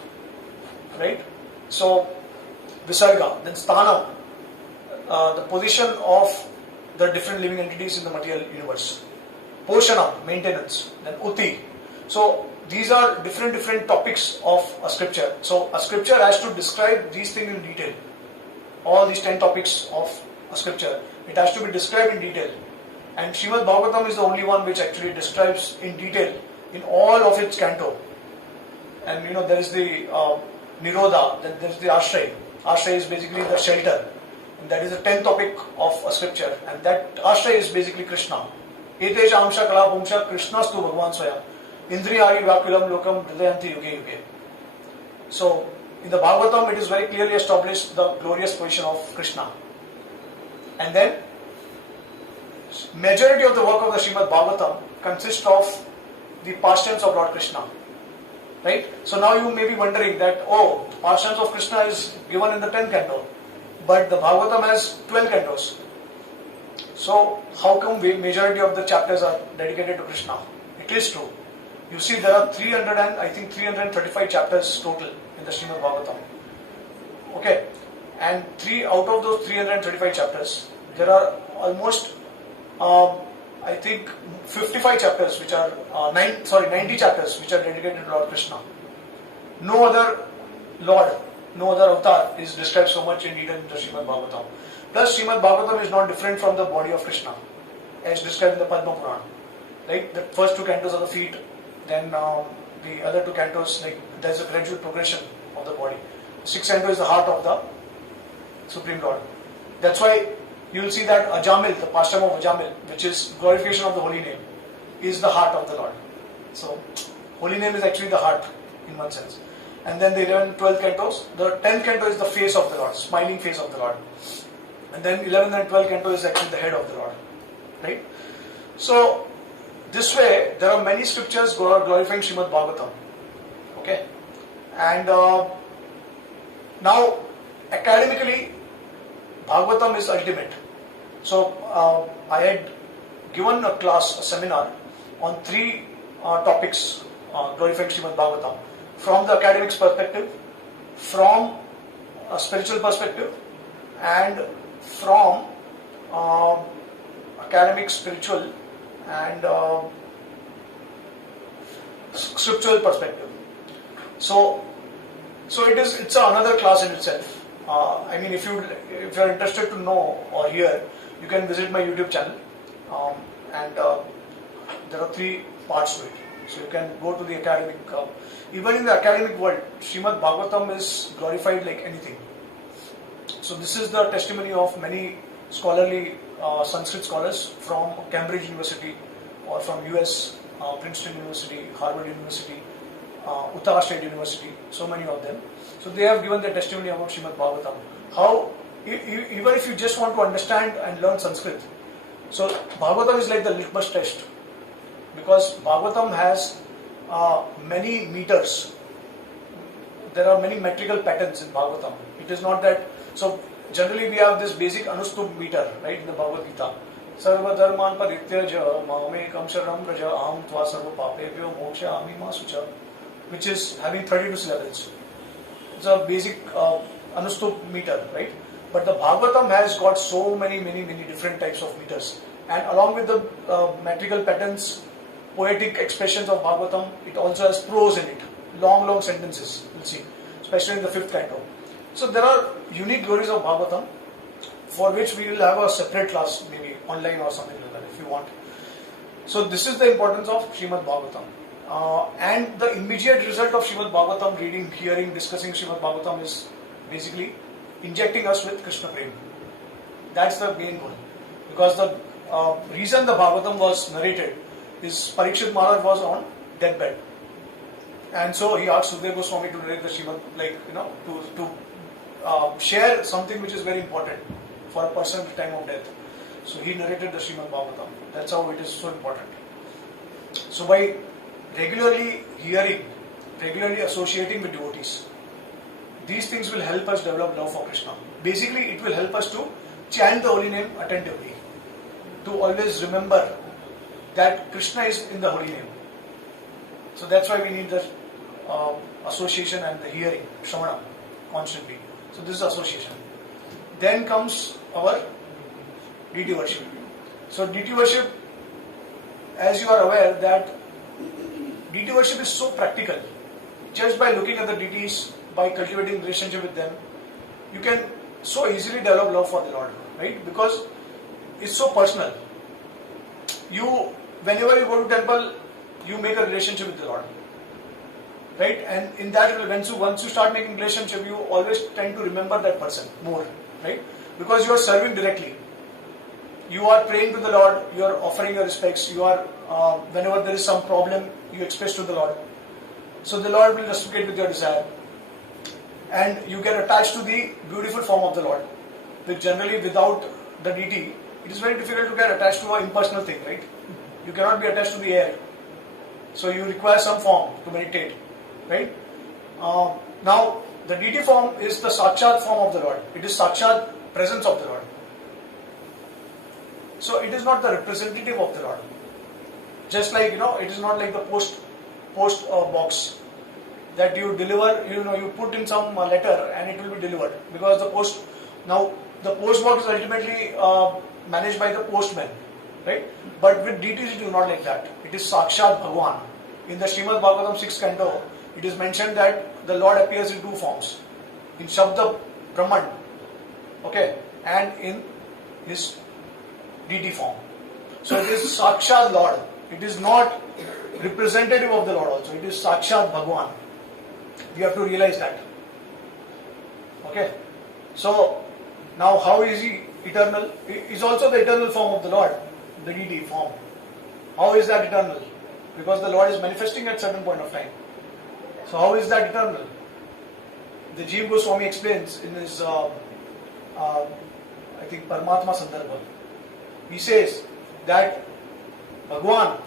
right? So Visarga, then Sthanam, the position of the different living entities in the material universe. Poshanam, maintenance, then Uti. So these are different topics of a scripture. So a scripture has to describe these things in detail. All these 10 topics of a scripture, it has to be described in detail. And Srimad Bhagavatam is the only one which actually describes in detail in all of its canto. And there is the Nirodha, then there is the Ashray. Ashray is basically the shelter. And that is the 10th topic of a scripture. And that Ashray is basically Krishna. Etesha amsha kala pumsha Krishnastu Bhagwan Swayam. Indriyari Vakulam Lokam Hridayanti Yuge Yuge. So, in the Bhagavatam, it is very clearly established the glorious position of Krishna. And then, majority of the work of the Srimad Bhagavatam consists of the pastimes of Lord Krishna. Right? So now you may be wondering that, the pastimes of Krishna is given in the 10th canto, but the Bhagavatam has 12 cantos. So how come majority of the chapters are dedicated to Krishna? It is true. You see, there are 335 chapters total in the Srimad Bhagavatam. Okay, and out of those 335 chapters, there are almost 55 chapters which are 90 chapters which are dedicated to Lord Krishna. No other Lord, no other avatar is described so much in detail in the Srimad Bhagavatam. Plus, Srimad Bhagavatam is not different from the body of Krishna, as described in the Padma Purana. Right? The first 2 cantos are the feet, then the other 2 cantos, there is a gradual progression of the body. 6th canto is the heart of the Supreme Lord. That's why you will see that Ajamil, the pastime of Ajamil, which is glorification of the holy name, is the heart of the Lord. So, holy name is actually the heart in one sense. And then the 11th, 12th cantos, the 10th canto is the face of the Lord, smiling face of the Lord. And then 11th and 12th canto is actually the head of the Lord. Right? So, this way, there are many scriptures glorifying Srimad Bhagavatam. Okay? And now, academically, Bhagavatam is ultimate. So, I had given a class, a seminar on 3 topics glorifying Srimad Bhagavatam. From the academic's perspective, from a spiritual perspective, and from academic, spiritual, and scriptural perspective. So, So it's another class in itself. I mean, if you're interested to know or hear, you can visit my YouTube channel, and there are 3 parts to it. So you can go to the academic. Even in the academic world, Srimad Bhagavatam is glorified like anything. So this is the testimony of many scholarly Sanskrit scholars from Cambridge University or from US, Princeton University, Harvard University, Uttar State University, so many of them. So they have given their testimony about Srimad Bhagavatam. How, even if you just want to understand and learn Sanskrit, so Bhagavatam is like the litmus test, because Bhagavatam has many meters. There are many metrical patterns in Bhagavatam. It is not that, so generally we have this basic Anustup meter, right, in the Bhagavad Gita. Sarva dharman parityaja mamekam sharanam praja aham tva sarva papebhyo mokshayami ma sucha, which is having 32 syllables. It's a basic Anustup meter, right? But the Bhagavatam has got so many different types of meters. And along with the metrical patterns, poetic expressions of Bhagavatam, it also has prose in it. Long sentences, we'll see, especially in the 5th canto. So there are unique glories of Bhagavatam, for which we will have a separate class, maybe online or something like that, if you want. So this is the importance of Srimad Bhagavatam. And the immediate result of Srimad Bhagavatam, reading, hearing, discussing Srimad Bhagavatam, is basically injecting us with Krishna Prema. That's the main goal. Because the reason the Bhagavatam was narrated is Parikshit Maharaj was on deathbed. And so he asked Sukadeva Goswami to narrate the Srimad, to share something which is very important for a person at the time of death. So he narrated the Srimad Bhagavatam. That's how it is so important. So by regularly hearing, regularly associating with devotees, these things will help us develop love for Krishna. Basically, it will help us to chant the holy name attentively, to always remember that Krishna is in the holy name. So that's why we need the association and the hearing, Shravana, constantly. So this is association. Then comes our deity worship. So deity worship, as you are aware, that deity worship is so practical. Just by looking at the deities, by cultivating relationship with them, you can so easily develop love for the Lord, right? Because it's so personal. Whenever you go to temple, you make a relationship with the Lord, right? And in that, once you start making relationship, you always tend to remember that person more, right? Because you are serving directly. You are praying to the Lord, you are offering your respects, you are, whenever there is some problem, you express to the Lord. So the Lord will reciprocate with your desire. And you get attached to the beautiful form of the Lord. Which generally, without the deity, it is very difficult to get attached to an impersonal thing, right? You cannot be attached to the air. So you require some form to meditate, right? Now, the deity form is the Sakshat form of the Lord. It is Sakshat presence of the Lord. So it is not the representative of the Lord. Just like, it is not like the post box that you deliver, you put in some letter and it will be delivered. Because the post box is ultimately managed by the postman, right? But with deities it is not like that. It is Sakshat Bhagwan. In the Srimad Bhagavatam 6th canto, it is mentioned that the Lord appears in 2 forms. In Shabda Brahman, okay, and in his deity form. So it is Sakshat Lord. It is not representative of the Lord also. It is Sakshat Bhagwan. You have to realize that. Okay. So now how is he eternal? He is also the eternal form of the Lord, the deity form. How is that eternal? Because the Lord is manifesting at certain point of time. So how is that eternal? The Jiva Goswami explains in his, I think, Paramatma Sandarbha. He says that Bhagwan,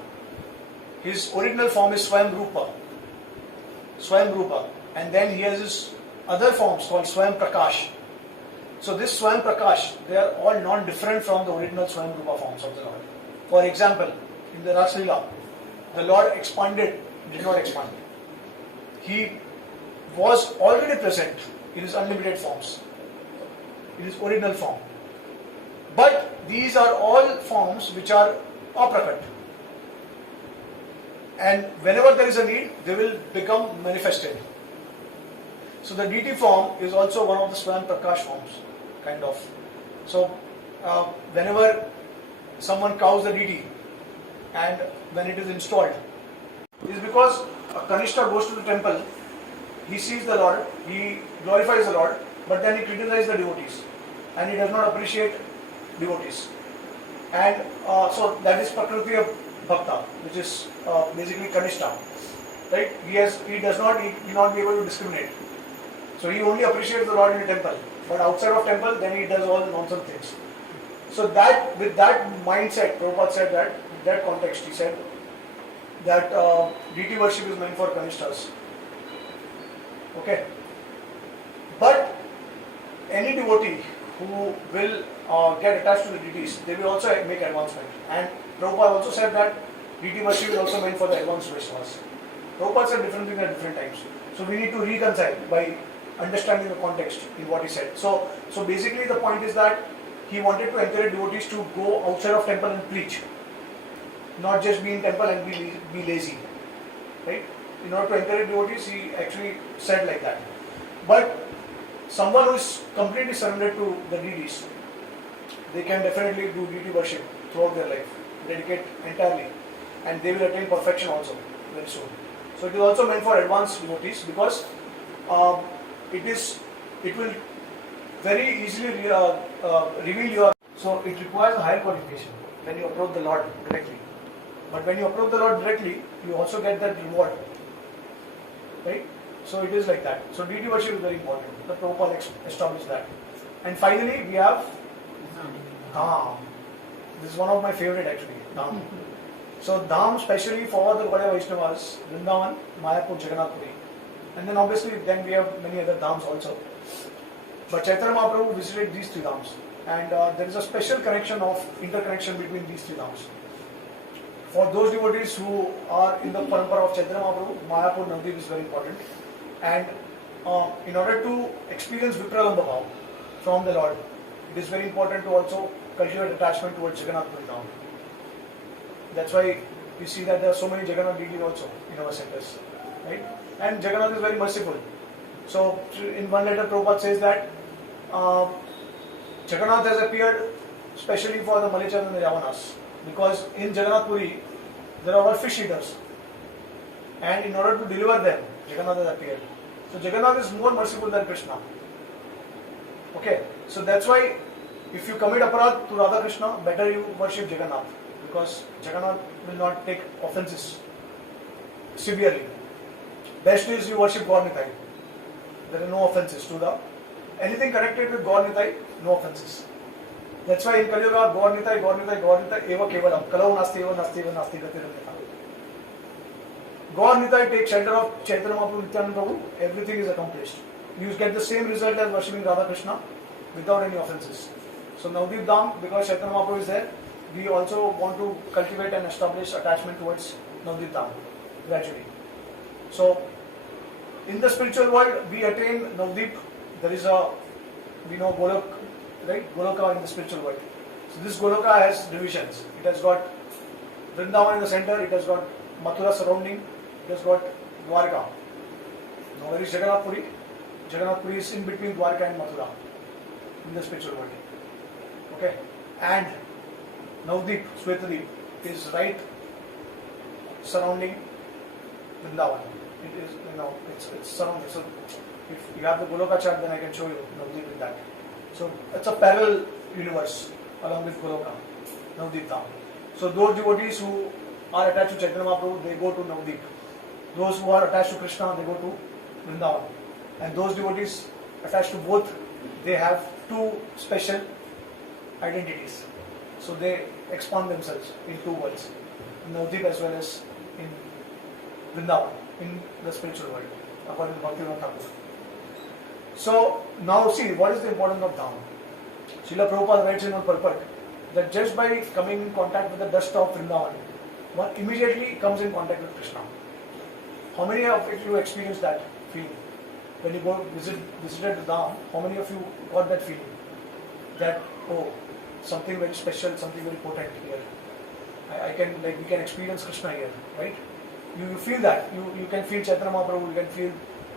his original form is Swayam Rupa. And then he has his other forms called Swayam Prakash. So this Swayam Prakash, they are all non-different from the original Swayam Rupa forms of the Lord. For example, in the Rasa Leela, the Lord did not expand. He was already present in his unlimited forms, in his original form. But these are all forms which are aprakat. And whenever there is a need, they will become manifested. So the deity form is also one of the Swayam Prakash forms, kind of. So whenever someone cows the deity and when it is installed, is because a Kanishta goes to the temple, he sees the Lord, he glorifies the Lord, but then he criticizes the devotees and he does not appreciate devotees. And so that is Prakriti of Bhakta, which is basically Kanishta. Right? He will not be able to discriminate. So he only appreciates the Lord in the temple, but outside of temple, then he does all the nonsense things. So that with that mindset, Prabhupada said that in that context, he said that deity worship is meant for Kanishtas. Okay, but any devotee who will get attached to the deities, they will also make advancement. And Prabhupada also said that deity worship is also meant for the advanced Vaishnavas. Prabhupada said different things at different times. So we need to reconcile by understanding the context in what he said. So basically the point is that he wanted to encourage devotees to go outside of temple and preach, not just be in temple and be lazy. Right? In order to encourage devotees, he actually said like that. But someone who is completely surrendered to the deities, they can definitely do deity worship throughout their life, dedicate entirely, and they will attain perfection also very soon. So it is also meant for advanced devotees because it will very easily reveal your. So it requires a higher qualification when you approach the Lord directly. But when you approach the Lord directly, you also get that reward. Right? So it is like that. So deity worship is very important. The Prabhupada established that. And finally, we have Dham. This is one of my favorite actually, Dham. So Dham, especially for the Gaudiya Vaishnavas, Vrindavan, Mayapur, Jagannath Puri. And then obviously then we have many other Dhams also. But Chaitanya Mahaprabhu visited these three Dhams. And there is a special interconnection between these three Dhams. For those devotees who are in the parampara of Chaitanya Mahaprabhu, Mayapur, Navadvip is very important. And in order to experience Vipralambha Bhav from the Lord, it is very important to also cultivate attachment towards Jagannath Puri Dham. That's why you see that there are so many Jagannath deities also in our centers. Right? And Jagannath is very merciful. So in one letter Prabhupada says that Jagannath has appeared especially for the Malichas and the Yavanas. Because in Jagannath Puri there are fish eaters. And in order to deliver them, Jagannath has appeared. So Jagannath is more merciful than Krishna. Okay, so that's why if you commit aparadh to Radha Krishna, better you worship Jagannath. Because Jagannath will not take offenses severely. Best is you worship Gaur Nitai. There are no offenses to the anything connected with Gaur Nitai, no offenses. That's why in Kali Yuga, Gaur Nitai, eva kevalam, kalau nasti eva nasti gati ramita. Gaur Nitai takes shelter of Chaitanya Mahaprabhu, Nityananda Prabhu, everything is accomplished. You get the same result as worshipping Radha Krishna without any offenses. So Navadvip Dham, because Chaitanya Mahaprabhu is there, we also want to cultivate and establish attachment towards Navadvip Dham gradually. So in the spiritual world, we attain Navadvip. There is we know Golok, right? Goloka in the spiritual world. So this Goloka has divisions. It has got Vrindavan in the center, it has got Mathura surrounding, it has got Dwarka. Now where is Jagannath Puri? Jagannath Puri is in between Dwarka and Mathura in the spiritual world. Okay? And Navadvip, Svetadvip is right surrounding Vrindavan. It is, it's surrounded. So if you have the Goloka chart, then I can show you Navadvip in that. So it's a parallel universe along with Goloka, Navadvip Dham. So those devotees who are attached to Chaitanya Mahaprabhu, they go to Navadvip. Those who are attached to Krishna, they go to Vrindavan. And those devotees attached to both, they have two special identities. So they expand themselves in two worlds, in Navadvip as well as in Vrindavan, in the spiritual world, according to Bhakti Thakur. So now see, what is the importance of Dham? Srila Prabhupada writes in on purport that just by coming in contact with the dust of Vrindavan, one immediately comes in contact with Krishna. How many of you experienced that feeling? When you go visited the Dham, how many of you got that feeling? That, oh, something very special, something very potent here. We can experience Krishna here, right? You feel that. You can feel Chaitanya Mahaprabhu, you can feel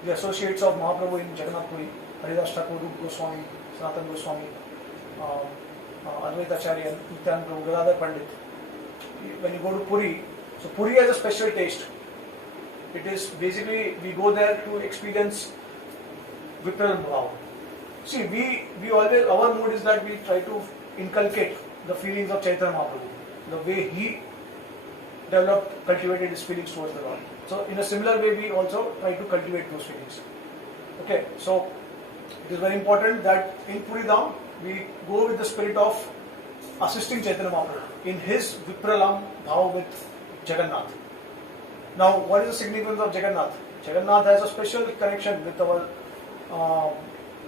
the associates of Mahaprabhu in Jagannath Puri, Haridas Thakur, Rup Goswami, Sanatan Goswami, Advaita Acharya, Nityananda Prabhu, Gadadhar Pandit. When you go to Puri, so Puri has a special taste. It is basically, we go there to experience Vipral Bhav. See, we always, our mood is that we try to inculcate the feelings of Chaitanya Mahaprabhu, the way he developed, cultivated his feelings towards the Lord. So in a similar way, we also try to cultivate those feelings. Okay, so it is very important that in Puri Dham, we go with the spirit of assisting Chaitanya Mahaprabhu in his Vipralam Bhav with Jagannath. Now, what is the significance of Jagannath? Jagannath has a special connection with our,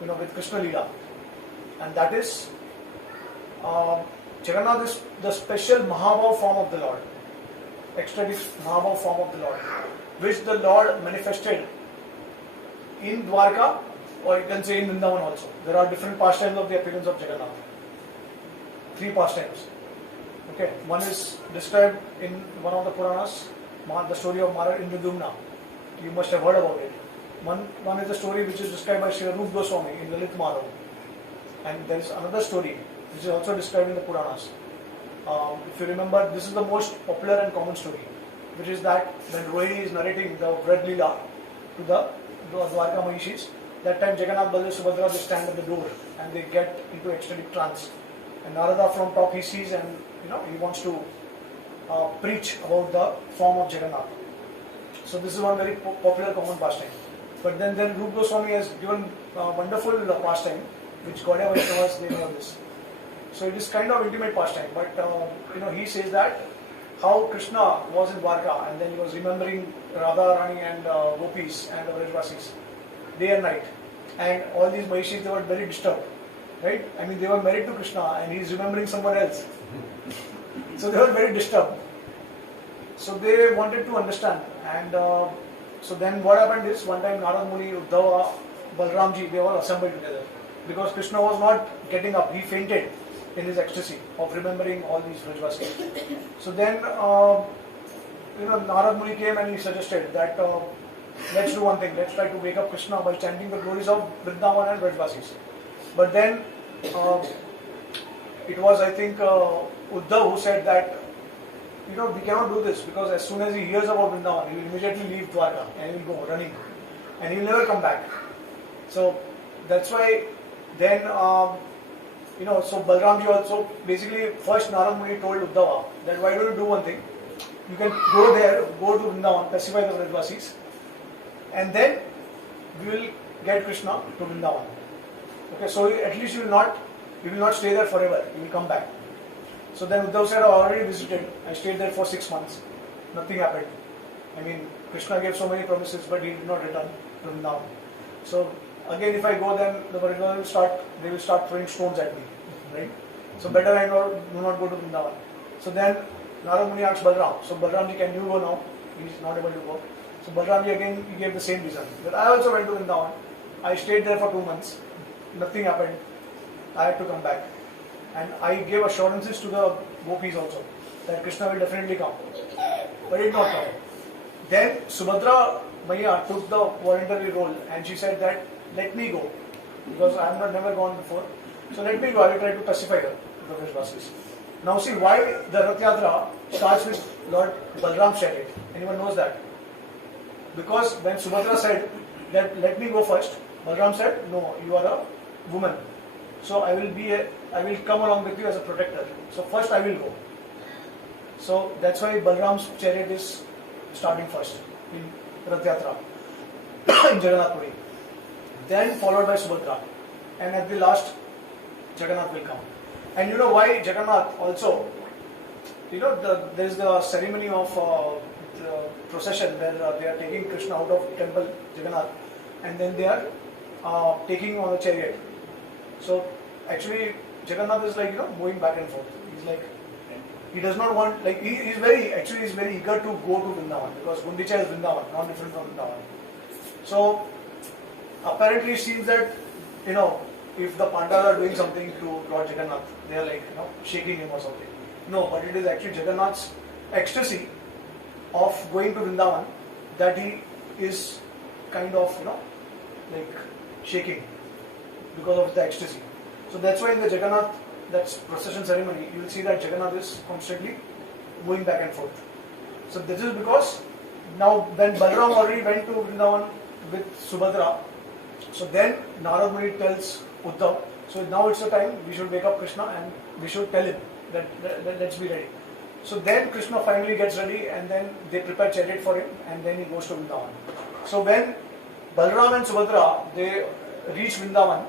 with Krishna Leela, and that is Jagannath is the special Mahabhav form of the Lord, ecstatic Mahabhav form of the Lord, which the Lord manifested in Dwarka, or you can say in Vrindavan also. There are different pastimes of the appearance of Jagannath. 3 pastimes. Okay, one is described in one of the Puranas, the story of Mara Indradumna. You must have heard about it. One is the story which is described by Sri Rup Goswami in Lalit Madhav. And there is another story which is also described in the Puranas. If you remember, this is the most popular and common story, which is that when Rohini is narrating the Vrad Leela to the Dwarka Mahishis, that time Jagannath, Baladev, Subhadra, they stand at the door and they get into ecstatic trance. And Narada from top he sees, and he wants to preach about the form of Jagannath. So this is one very popular common pastime. But then Rup Goswami has given a wonderful pastime, which Gaudiya Vaishnavas, they know this. So it is kind of intimate pastime, but he says that how Krishna was in Dwarka and then he was remembering Radha Rani and Gopis and the Vrajvasis day and night, and all these Mahishis, they were very disturbed, right? I mean, they were married to Krishna and he is remembering someone else. So they were very disturbed. So they wanted to understand, and so then what happened is, one time Narad Muni, Uddhava, Balramji, they all assembled together because Krishna was not getting up. He fainted in his ecstasy of remembering all these Vrajvasis. So then Narad Muni came and he suggested that let's do one thing, let's try to wake up Krishna by chanting the glories of Vrindavan and Vrajvasis. But then it was, I think, Uddhav who said that we cannot do this, because as soon as he hears about Vrindavan, he will immediately leave Dwarka and he will go running and he will never come back. So that's why then so Balramji also, basically first Narad Muni told Uddhava that why don't you do one thing, you can go there, go to Vrindavan, pacify the Vrajvasis, and then we will get Krishna to Vrindavan. Okay, so at least you will not stay there forever, you will come back. So then Uddhav said, I already visited, I stayed there for 6 months, nothing happened. I mean, Krishna gave so many promises, but he did not return to Vrindavan. So again, if I go, then the Vrajvasis will start throwing stones at me, right? So better I do not go to Vrindavan. So then Narad Muni asked Balram, so Balramji, can you go now? He is not able to go. So Balramji again, he gave the same reason. But I also went to Vrindavan. I stayed there for 2 months. Nothing happened. I had to come back. And I gave assurances to the gopis also that Krishna will definitely come. But it did not come. Then Subhadra Maya took the voluntary role and she said that let me go, because I have never gone before. So let me go, I will try to pacify her, the Vrajvasis. Now see why the Rath Yatra starts with Lord Balram's chariot. Anyone knows that? Because when Subhadra said that let me go first, Balram said, no, you are a woman. So I will come along with you as a protector. So first I will go. So that's why Balram's chariot is starting first in Rath Yatra in Jagannath Puri. Then followed by Subhadra. And at the last, Jagannath will come. And you know why Jagannath also, there is the ceremony of the procession where they are taking Krishna out of temple, Jagannath, and then they are taking on a chariot. So actually Jagannath is like, moving back and forth. He's like, he does not want, like, he's very eager to go to Vrindavan, because Gundicha is Vrindavan, not different from Vrindavan. So apparently it seems that, if the Pandavas are doing something to Lord Jagannath, they are like, shaking him or something. No, but it is actually Jagannath's ecstasy of going to Vrindavan that he is kind of, like shaking because of the ecstasy. So that's why in the Jagannath, that's procession ceremony, you will see that Jagannath is constantly moving back and forth. So this is because now when Balaram already went to Vrindavan with Subhadra, so then Narad Muni tells Uddhav, so now it's the time we should wake up Krishna and we should tell him that let's be ready. So then Krishna finally gets ready and then they prepare chariot for him and then he goes to Vrindavan. So when Balaram and Subhadra, they reach Vrindavan,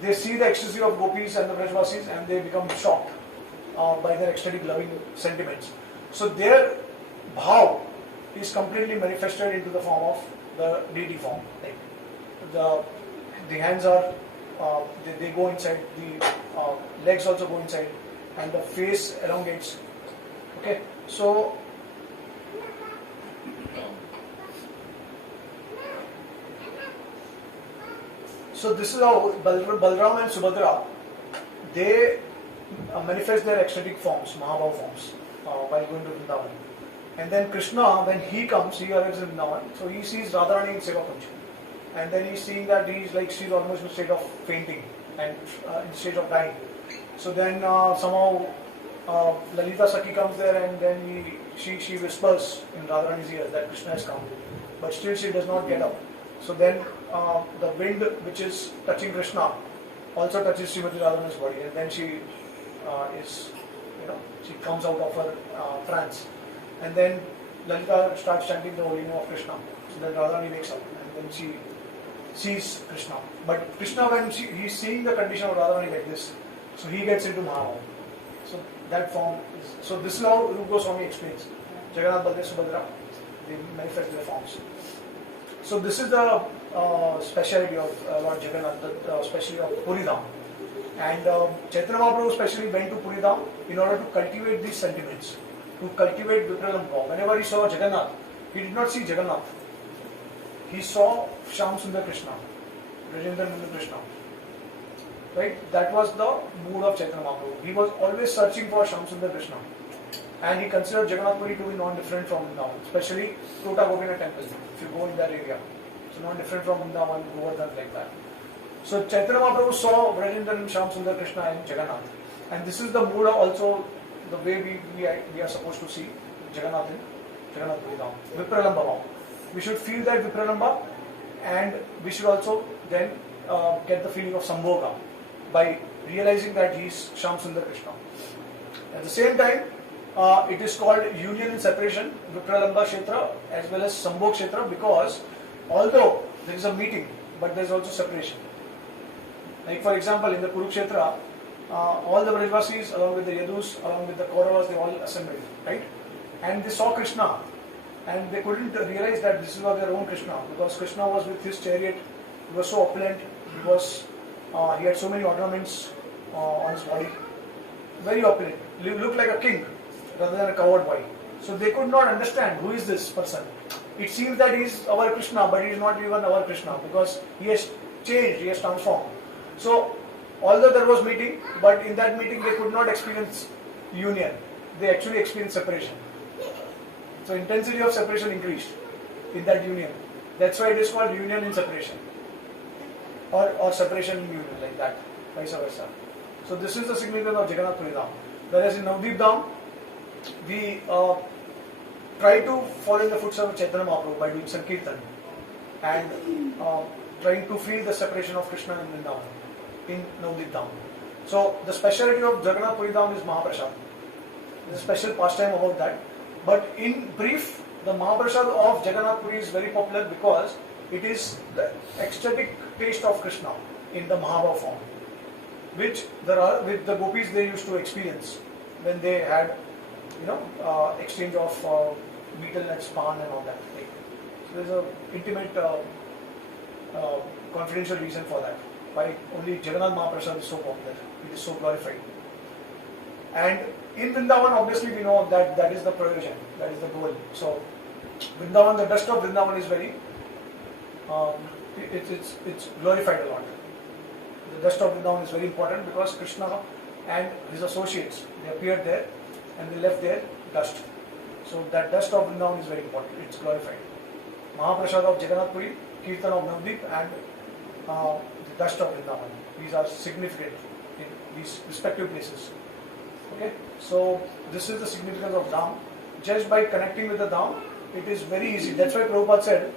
they see the ecstasy of gopis and the Brajvasis and they become shocked by their ecstatic loving sentiments. So their bhav is completely manifested into the form of the deity form. Like the hands are, they go inside, the legs also go inside and the face elongates. Okay, so this is how Balaram and Subhadra, they manifest their ecstatic forms, Mahabhav forms, while going to Vrindavan. And then Krishna, when he comes, he arrives in Vrindavan, so he sees Radharani in Seva Kunj. And then he's seeing that she's almost in a state of fainting and in a state of dying. So then somehow Lalita Sakhi comes there and then she whispers in Radharani's ear that Krishna has come. But still she does not get up. So then the wind which is touching Krishna also touches Srimati Radharani's body, and then she she comes out of her trance. And then Lalita starts chanting the holy name of Krishna. So then Radharani wakes up and then she sees Krishna. But Krishna, when he's seeing the condition of Radharani like this, so he gets into Mahabhav. So that form is, so this is how Rupa Goswami explains. Jagannath, Baldev, Subhadra, they manifest their forms. So this is the speciality of Lord Jagannath, the speciality of Puri Dham. And Chaitanya Mahaprabhu especially went to Puri Dham in order to cultivate these sentiments, to cultivate Vipralam. Whenever he saw Jagannath, he did not see Jagannath. He saw Shyam Sundar Krishna, Rajendra Nandan Krishna. Right? That was the mood of Chaitanya Mahaprabhu. He was always searching for Shyam Sundar Krishna. And he considered Jagannath Puri to be non-different from Vrindavan, especially Tota Gopinath temple, if you go in that area. So non-different from Vrindavan, Govardhan, like that. So Chaitanya Mahaprabhu saw Rajendra and Shyam Sundar Krishna and Jagannath. And this is the mood also, the way we are supposed to see Jagannath in Jagannath Puri Dham. Vipralambha. We should feel that Vipralambha, and we should also then get the feeling of Sambhoga by realizing that he is Shyam Sundar Krishna. At the same time, it is called union and separation, Vipralambha Kshetra as well as Sambhog Kshetra, because although there is a meeting, but there is also separation. Like for example, in the Kurukshetra, all the Brajvasis along with the Yadus, along with the Kauravas, they all assembled, right? And they saw Krishna, and they couldn't realize that this is not their own Krishna, because Krishna was with his chariot. He was so opulent. He had so many ornaments on his body, very opulent. He looked like a king rather than a coward boy. So they could not understand who is this person. It seems that he is our Krishna, but he is not even our Krishna, because he has changed, he has transformed. So although there was meeting, but in that meeting they could not experience union. They actually experienced separation. So intensity of separation increased in that union. That's why it is called union in separation, or separation in union, like that, vice versa. So this is the significance of Jagannath Puri Dham. Whereas in Navdeep Dham, we try to follow in the footsteps of Chaitanya Mahaprabhu by doing Sankirtan and trying to feel the separation of Krishna and Vrindavan in Navdeep Dham. So the speciality of Jagannath Puri Dham is Mahaprasad. There's a special pastime about that. But in brief, the Mahaprasad of Jagannath Puri is very popular because it is the ecstatic taste of Krishna in the Mahabhav form, which with the gopis they used to experience when they had, exchange of betel nuts, pan and all that. So there's an intimate, confidential reason for that. Why only Jagannath Mahaprasad is so popular. It is so glorified. And in Vrindavan, obviously we know that that is the provision, that is the goal. So Vrindavan, the dust of Vrindavan is very, it's glorified a lot. The dust of Vrindavan is very important because Krishna and his associates, they appeared there and they left their dust. So that dust of Vrindavan is very important, it's glorified. Mahaprasad of Jagannath Puri, Kirtan of Navdeep, and the dust of Vrindavan. These are significant in these respective places. Okay, so this is the significance of Dham. Just by connecting with the Dham, it is very easy. That's why Prabhupada said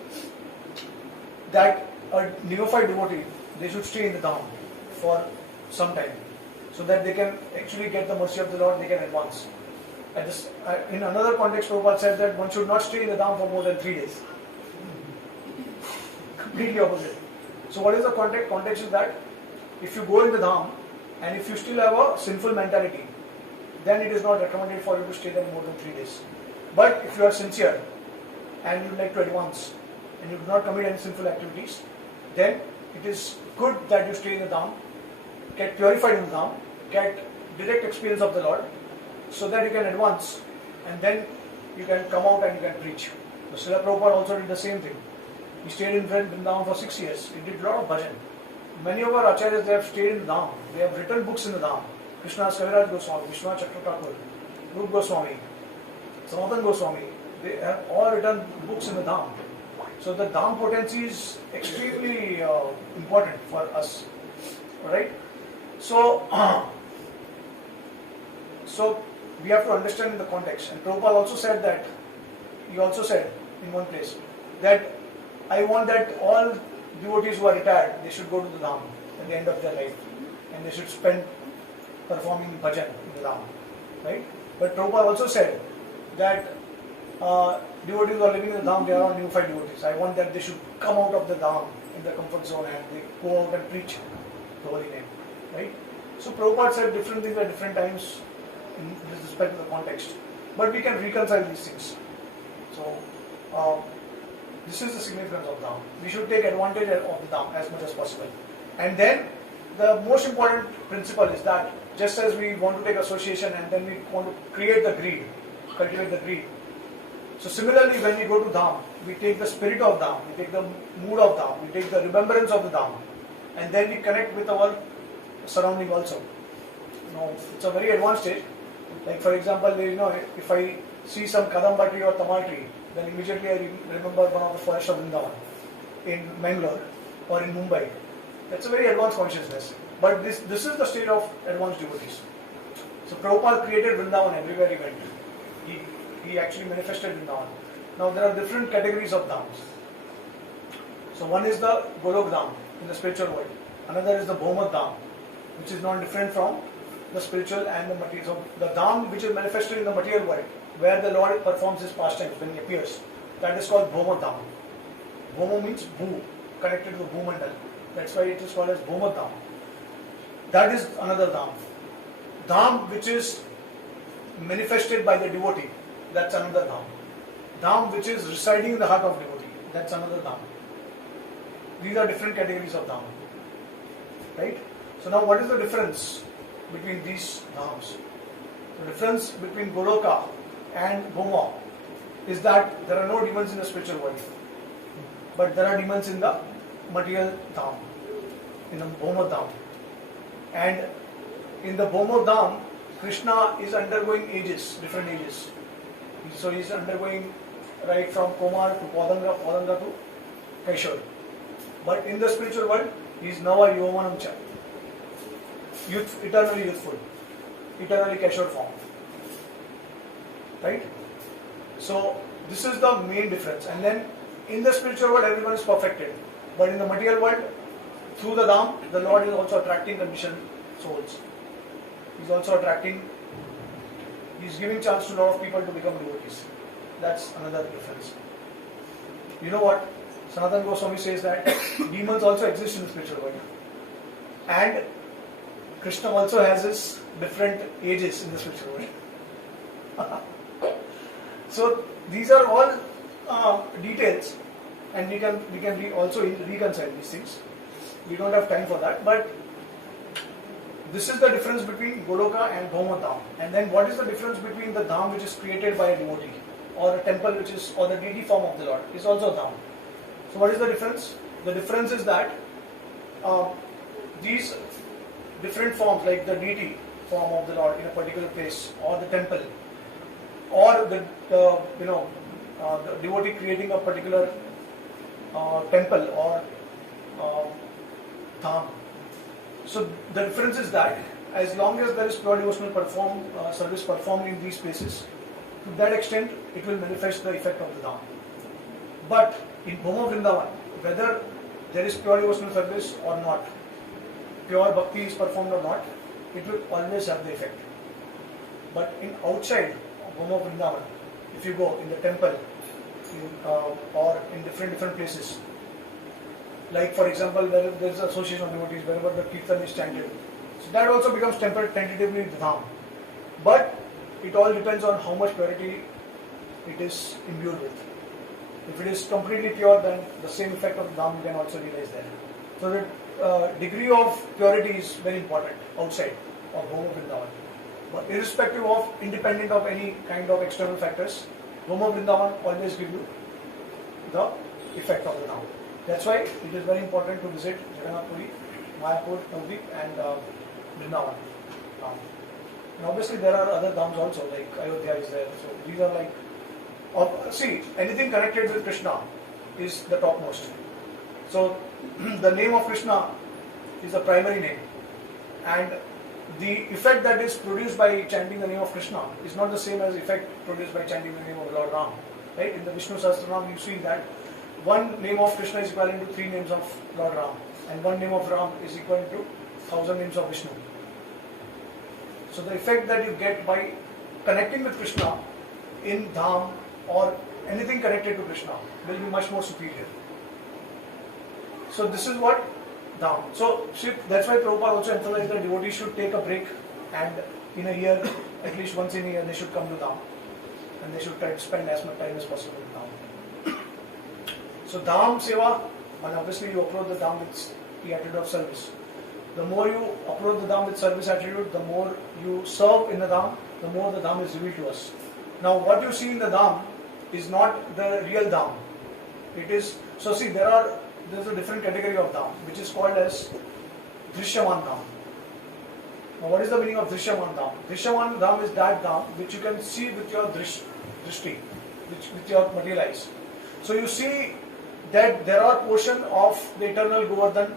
that a neophyte devotee, they should stay in the Dham for some time, so that they can actually get the mercy of the Lord, they can advance. In another context, Prabhupada said that one should not stay in the Dham for more than 3 days. Completely opposite. So what is the context? Context is that if you go in the Dham and if you still have a sinful mentality, then it is not recommended for you to stay there more than 3 days. But if you are sincere and you like to advance and you do not commit any sinful activities, then it is good that you stay in the Dham, get purified in the Dham, get direct experience of the Lord, so that you can advance and then you can come out and you can preach. So Srila Prabhupada also did the same thing. He stayed in Vrindavan for 6 years. He did a lot of bhajan. Many of our acharyas, they have stayed in the Dham. They have written books in the Dham. Krishnadas Kaviraj Goswami, Vishwanath Chakravarti, Rup Goswami, Sanatan Goswami, they have all written books in the Dham. So the Dham potency is extremely important for us. Alright? So we have to understand the context. And Prabhupada also said that, he also said in one place, that I want that all devotees who are retired, they should go to the Dham at the end of their life. And they should spend performing bhajan in the Dham. Right? But Prabhupada also said that devotees who are living in the Dham, they are all neophyte devotees. I want that they should come out of the Dham in the comfort zone and they go out and preach the holy name. Right? So Prabhupada said different things at different times with respect to the context. But we can reconcile these things. So this is the significance of Dham. We should take advantage of the Dham as much as possible. And then the most important principle is that just as we want to take association and then we want to create the greed, cultivate the greed. So similarly, when we go to Dham, we take the spirit of Dham, we take the mood of Dham, we take the remembrance of the Dham, and then we connect with our surrounding also. It's a very advanced stage. Like for example, if I see some kadamba tree or tamal tree, then immediately I remember one of the forests of Vrindavan in Mangalore or in Mumbai. That's a very advanced consciousness. But this is the state of advanced devotees. So Prabhupada created Vrindavan everywhere he went. He actually manifested Vrindavan. Now there are different categories of dhams. So one is the Golok Dham in the spiritual world. Another is the Bhaumat Dham, which is not different from the spiritual and the material. So the Dham which is manifested in the material world, where the Lord performs his pastimes when he appears, that is called Bhaumat Dham. Bhaumo means Bhu, connected to the Bhumandal. That's why it is called as Bhaumat Dham. That is another Dham. Dham which is manifested by the devotee, that's another Dham. Dham which is residing in the heart of devotee, that's another Dham. These are different categories of Dham. Right? So now what is the difference between these Dhams? The difference between Goloka and Bhoma is that there are no demons in the spiritual world, but there are demons in the material Dham, in the Bhoma Dham. And in the Bhoma Dham, Krishna is undergoing ages, different ages. So he is undergoing right from Kumar to Padanga, Padanga to Kaishor. But in the spiritual world, he is Nava Yovanam Cha, eternally youthful, eternally Kaishor form. Right? So this is the main difference. And then in the spiritual world, everyone is perfected. But in the material world, through the Dham, the Lord is also attracting conditioned souls. He is also attracting, he is giving chance to a lot of people to become devotees. That's another difference. You know what? Sanatan Goswami says that demons also exist in the spiritual world. And Krishna also has his different ages in the spiritual world. So these are all details, and we can also reconcile these things. We don't have time for that, but this is the difference between Goloka and Bhaumat Dham. And then what is the difference between the Dham which is created by a devotee, or a temple which is, or the deity form of the Lord is also a Dham. So what is the difference? The difference is that these different forms, like the deity form of the Lord in a particular place, or the temple, or the devotee creating a particular temple or dham. So the difference is that as long as there is pure devotional service performed in these places, to that extent it will manifest the effect of the dham. But in Bhoma Vrindavan, whether there is pure devotional service or not, pure bhakti is performed or not, it will always have the effect. But in outside Bhoma Vrindavan, if you go in the temple or in different places, like for example, where there is association of devotees, wherever the kirtan is chanted, so that also becomes tentatively the dham. But it all depends on how much purity it is imbued with. If it is completely pure, then the same effect of the dham you can also realize there. So the degree of purity is very important outside of Bhoma Vrindavan. But irrespective of, independent of any kind of external factors, Bhoma Vrindavan always give you the effect of the dham. That's why it is very important to visit Jagannath Puri, Mayapur, Navadvip and Vrindavan. And obviously there are other dhams also, like Ayodhya is there. So these are like, see, anything connected with Krishna is the topmost. So the name of Krishna is the primary name, and the effect that is produced by chanting the name of Krishna is not the same as effect produced by chanting the name of Lord Ram. Right? In the Vishnu Sahasranam you see that one name of Krishna is equivalent to 3 names of Lord Ram, and one name of Ram is equivalent to 1000 names of Vishnu. So the effect that you get by connecting with Krishna in Dham or anything connected to Krishna will be much more superior. So this is what Dham. So that's why Prabhupada also emphasized that devotees should take a break, and in a year, at least once in a year, they should come to Dham, and they should try to spend as much time as possible in Dham. So Dham Seva, and obviously you approach the Dham with the attitude of service. The more you approach the Dham with service attitude, the more you serve in the Dham, the more the Dham is revealed to us. Now what you see in the Dham is not the real Dham. It is, so see, there's a different category of Dham, which is called as Drishyaman Dham. Now what is the meaning of Drishyaman Dham? Drishyaman Dham is that Dham which you can see with your drishti, with your material eyes. So you see that there are portion of the eternal Govardhan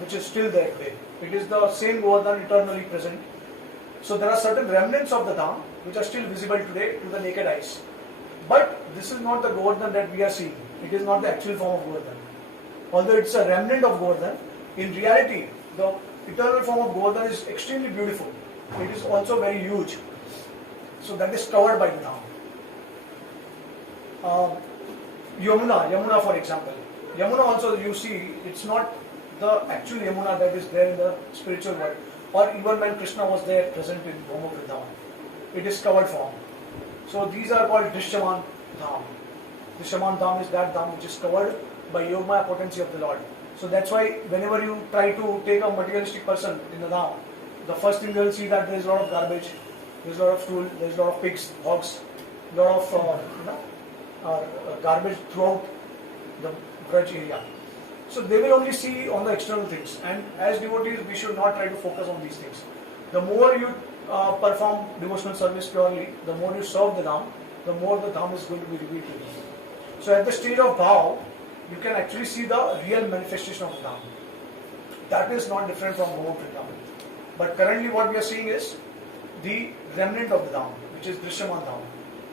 which is still there today. It is the same Govardhan eternally present. So there are certain remnants of the Dham which are still visible today to the naked eyes. But this is not the Govardhan that we are seeing. It is not the actual form of Govardhan. Although it's a remnant of Govardhan, in reality, the eternal form of Govardhan is extremely beautiful. It is also very huge. So that is covered by the Dham. Yamuna for example. Yamuna also you see, it's not the actual Yamuna that is there in the spiritual world, or even when Krishna was there present in Bhoma Vrindavan. It is covered form. So these are called Drishyaman Dham. Drishyaman Dham is that Dham which is covered by Yogmaya potency of the Lord. So that's why whenever you try to take a materialistic person in the Dham, the first thing they will see that there is a lot of garbage, there is a lot of stool, there is a lot of pigs, hogs, a lot of garbage throughout the Braj area. So they will only see on the external things, and as devotees we should not try to focus on these things. The more you perform devotional service purely, the more you serve the Dham, the more the Dham is going to be revealed to you. So at the stage of Bhav, you can actually see the real manifestation of Dham. That is not different from Bhoma Vrindavan. But currently what we are seeing is the remnant of the Dham, which is Drishyaman Dham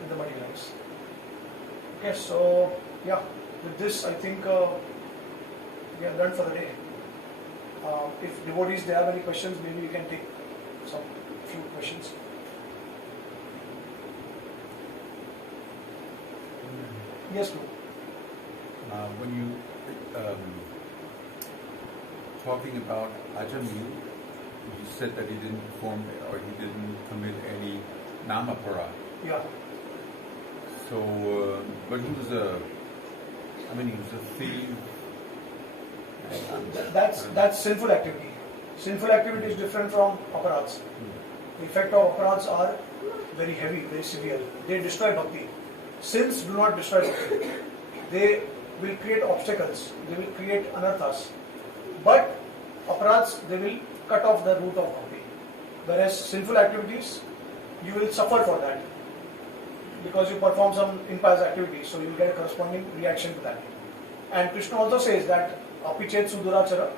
in the material eyes. Okay, so yeah, with this I think we are done for the day. If devotees they have any questions, maybe you can take some few questions. Yes, Lou. When you talking about Ajamil, you said that he didn't perform or he didn't commit any namapara. Yeah. So, but he was he was a thief. That's sinful activity. Sinful activity is different from aparadhs. The effect of aparadhs are very heavy, very severe. They destroy bhakti. Sins do not destroy bhakti. They will create obstacles. They will create anarthas. But aparadhs, they will cut off the root of bhakti. Whereas sinful activities, you will suffer for that, because you perform some impious activity, so you will get a corresponding reaction to that. And Krishna also says that apichet sudurachara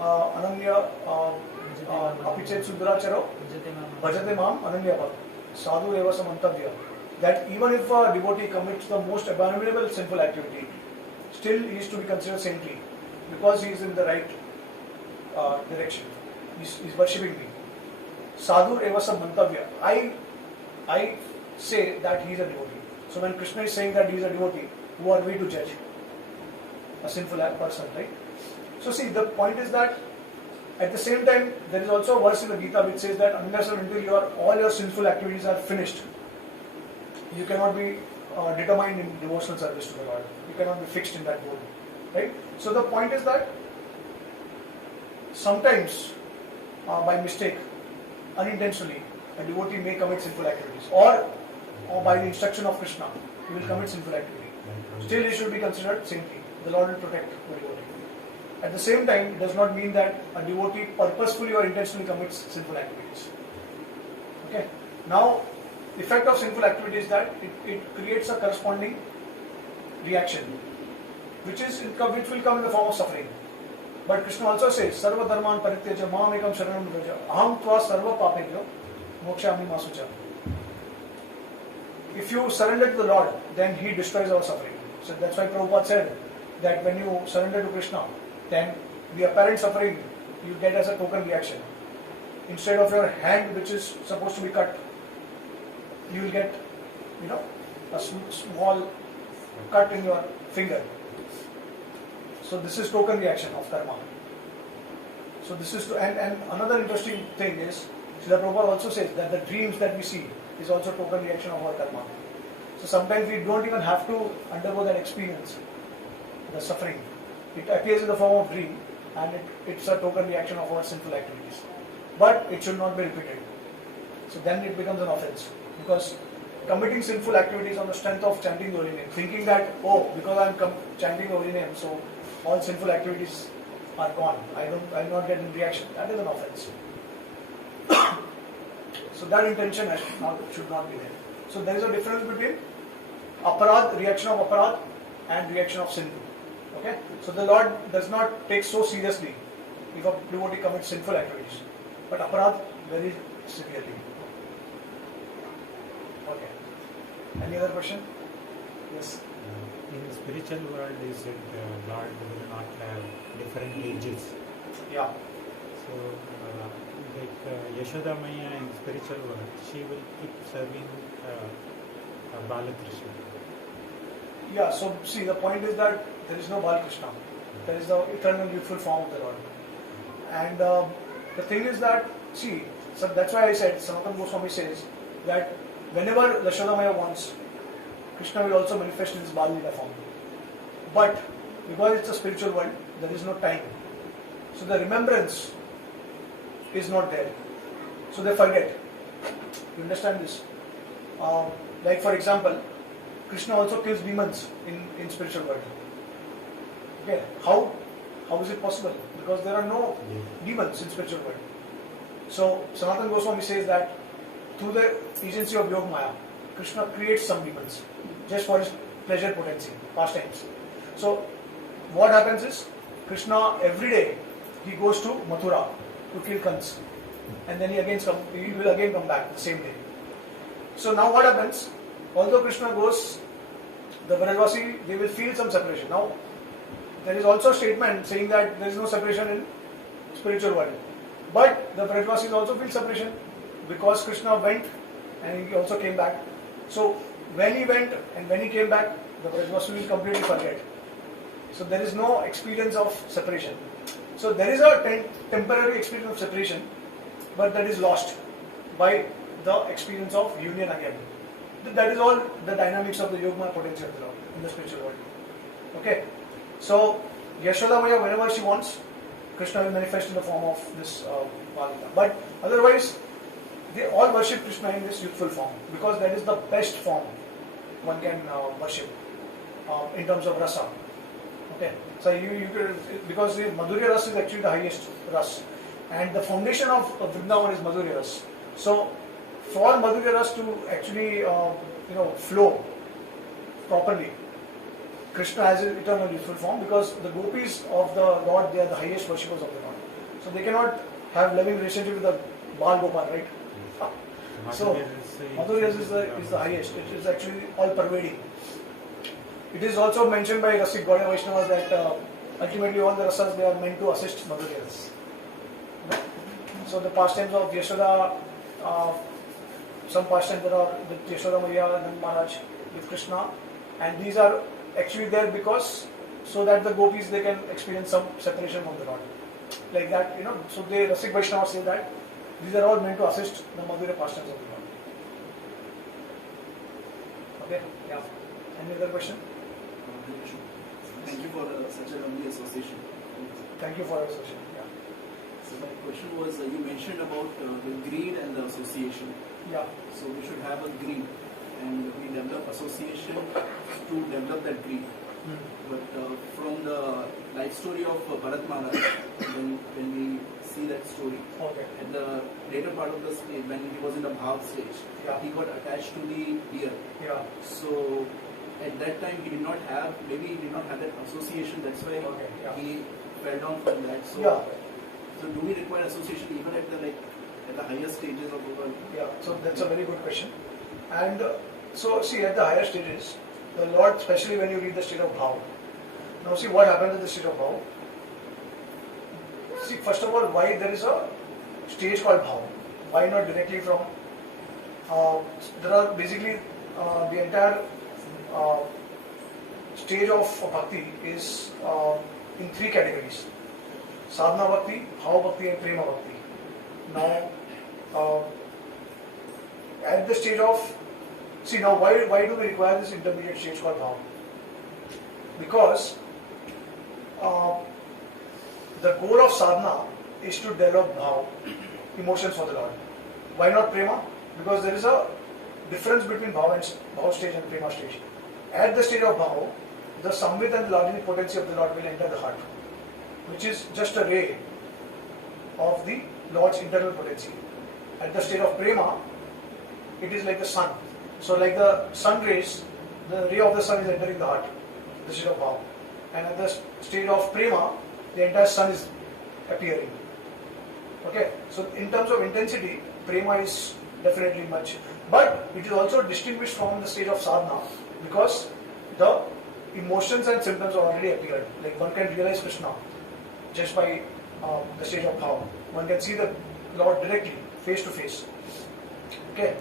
Ananya Apichet Sudracharo Bhajate Mam Ananya Bhakt. Sadhu Eva Samantavya. That even if a devotee commits the most abominable sinful activity, still he is to be considered saintly because he is in the right direction. He is worshipping me. Sadhu Eva Samantavya. I say that he is a devotee. So when Krishna is saying that he is a devotee, who are we to judge? A sinful person, right? So see, the point is that at the same time, there is also a verse in the Gita which says that unless and until all your sinful activities are finished, you cannot be determined in devotional service to the Lord. You cannot be fixed in that goal, right? So the point is that sometimes, by mistake, unintentionally, a devotee may commit sinful activities, or by the instruction of Krishna, he will commit sinful activity. Still, he should be considered saintly. The Lord will protect the devotee. At the same time, it does not mean that a devotee purposefully or intentionally commits sinful activities. Okay. Now, the effect of sinful activity is that it creates a corresponding reaction, which will come in the form of suffering. But Krishna also says, Sarva dharman parityaja mam ekam sharanam vraja aham tva sarva papebhyo mokshami masucha. If you surrender to the Lord, then He destroys our suffering. So that's why Prabhupada said that when you surrender to Krishna, then the apparent suffering you get as a token reaction. Instead of your hand, which is supposed to be cut, you will get, a small cut in your finger. So this is token reaction of karma. So this is and another interesting thing is, Srila Prabhupada also says that the dreams that we see is also token reaction of our karma. So sometimes we don't even have to undergo that experience, the suffering. It appears in the form of dream, and it's a token reaction of our sinful activities. But it should not be repeated. So then it becomes an offense. Because committing sinful activities on the strength of chanting the holy name, thinking that, because I'm chanting the holy name, so all sinful activities are gone. I will not get in reaction. That is an offense. So that intention should not be there. So there is a difference between aparad, reaction of aparad, and reaction of sin. Okay? So the Lord does not take so seriously if a devotee commits sinful activities, but aparad very severely. Okay. Any other question? Yes. In the spiritual world, you said Lord will not have different ages. Yeah. So, Yashoda Maya in spiritual world, she will keep serving Balakrishna. Yeah, so see, the point is that there is no Balakrishna. There is the eternal youthful form of the Lord. And the thing is that, see, so that's why I said, Sanatana Goswami says that whenever Yashoda Maya wants, Krishna will also manifest in his Bala-Lila form. But because it's a spiritual world, there is no time. So the remembrance is not there. So they forget. You understand this? Like for example, Krishna also kills demons in spiritual world. Okay, how is it possible? Because there are no demons in spiritual world. So Sanatana Goswami says that through the agency of Yoga Maya, Krishna creates some demons just for his pleasure potency, pastimes. So what happens is, Krishna every day he goes to Mathura to kill Kans, and then he will again come back the same day. So now what happens? Although Krishna goes, the Vrajvasi, they will feel some separation. Now there is also a statement saying that there is no separation in spiritual world, but the Vrajvasis also feel separation because Krishna went and he also came back. So when he went and when he came back, the Vrajvasi will completely forget. So there is no experience of separation. So there is a temporary experience of separation, but that is lost by the experience of union again. That is all the dynamics of the Yogamaya potential of the Lord in the spiritual world. Okay. So Yashoda Maya, whenever she wants, Krishna will manifest in the form of this Bala. But otherwise, they all worship Krishna in this youthful form because that is the best form one can worship in terms of rasa. Okay, so you could, because the Madhurya Rasa is actually the highest Rasa, and the foundation of Vrindavan is Madhurya Rasa. So for Madhurya Rasa to actually flow properly, Krishna has his eternal youthful form because the gopis of the Lord, they are the highest worshippers of the Lord. So they cannot have loving relationship with the Bal Gopal, right? So Madhurya is the highest. It is actually all pervading. It is also mentioned by Rasik Gaudiya Vaishnavas that ultimately all the rasas they are meant to assist Madhuryas. So the pastimes of Yashoda, some pastimes that are with Yashoda Maya and Maharaj with Krishna, and these are actually there because so that the gopis they can experience some separation from the Lord. Like that, so the Rasik Vaishnavas say that these are all meant to assist the Madhurya pastimes of the Lord. Okay, yeah. Any other question? Thank you for such a lovely association. Thank you for your association. Yeah. So my question was, you mentioned about the greed and the association. Yeah. So we should have a greed, and we develop association to develop that greed. But from the life story of Bharat Maharaj, when we see that story, Okay. at the later part of the stage, when he was in the Bhav stage, Yeah. he got attached to the deer. Yeah. So at that time he did not have that association. That's why Okay, yeah. he fell down from that. So, Yeah. so do we require association even at the higher stages of our? Yeah. So that's a very good question. And so see at the higher stages, the Lord, especially when you read the state of Bhav. Now see what happens in the state of Bhav. See first of all why there is a stage called Bhav. Why not directly from? There are basically the entire stage of Bhakti is in three categories: Sadhana Bhakti, Bhava Bhakti, and Prema Bhakti. Now, at the stage of now why do we require this intermediate stage called Bhava? Because the goal of sadhana is to develop Bhava, emotions for the Lord. Why not Prema? Because there is a difference between Bhava stage and Prema stage. At the stage of Bhava, the Samvit and the Lordly potency of the Lord will enter the heart, which is just a ray of the Lord's internal potency. At the state of Prema, it is like the sun. So like the sun rays, the ray of the sun is entering the heart, the state of Bhava. And at the state of Prema, the entire sun is appearing. Okay, so in terms of intensity, Prema is definitely much. But it is also distinguished from the stage of sadhana because the emotions and symptoms are already appeared. Like one can realize Krishna just by the stage of Bhava. One can see the Lord directly, face to face. Okay,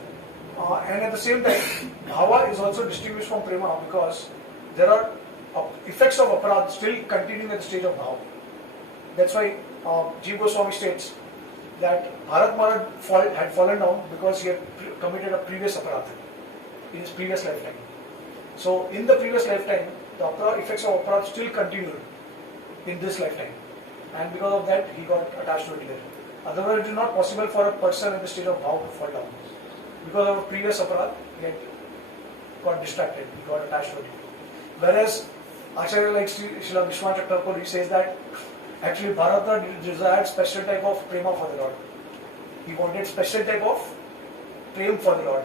and at the same time, Bhava is also distinguished from Prema because there are effects of aparadh still continuing at the stage of Bhava. That's why Jiva Goswami states that Bharat Maharaj had fallen down because he had committed a previous aparadh in his previous lifetime. So in the previous lifetime, the effects of aparadh still continued in this lifetime, and because of that, he got attached to it later. Otherwise, it is not possible for a person at the stage of Bhava to fall down. Because of a previous aparadh, he had got distracted, he got attached to it. Whereas Acharya like Srila Vishwanath Chakravarti, he says that actually Bharata desired special type of prema for the Lord. He wanted special type of prema for the Lord.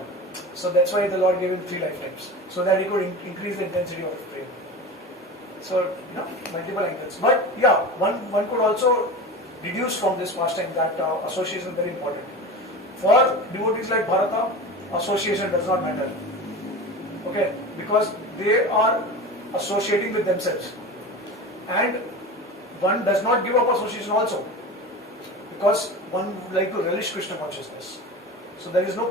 So that's why the Lord gave him 3 lifetimes, so that he could increase the intensity of his prema. So, multiple angles. But yeah, one could also deduce from this pastime that association is very important. For devotees like Bharata, association does not matter. Okay, because they are associating with themselves. And one does not give up association also, because one would like to relish Krishna consciousness. So there is no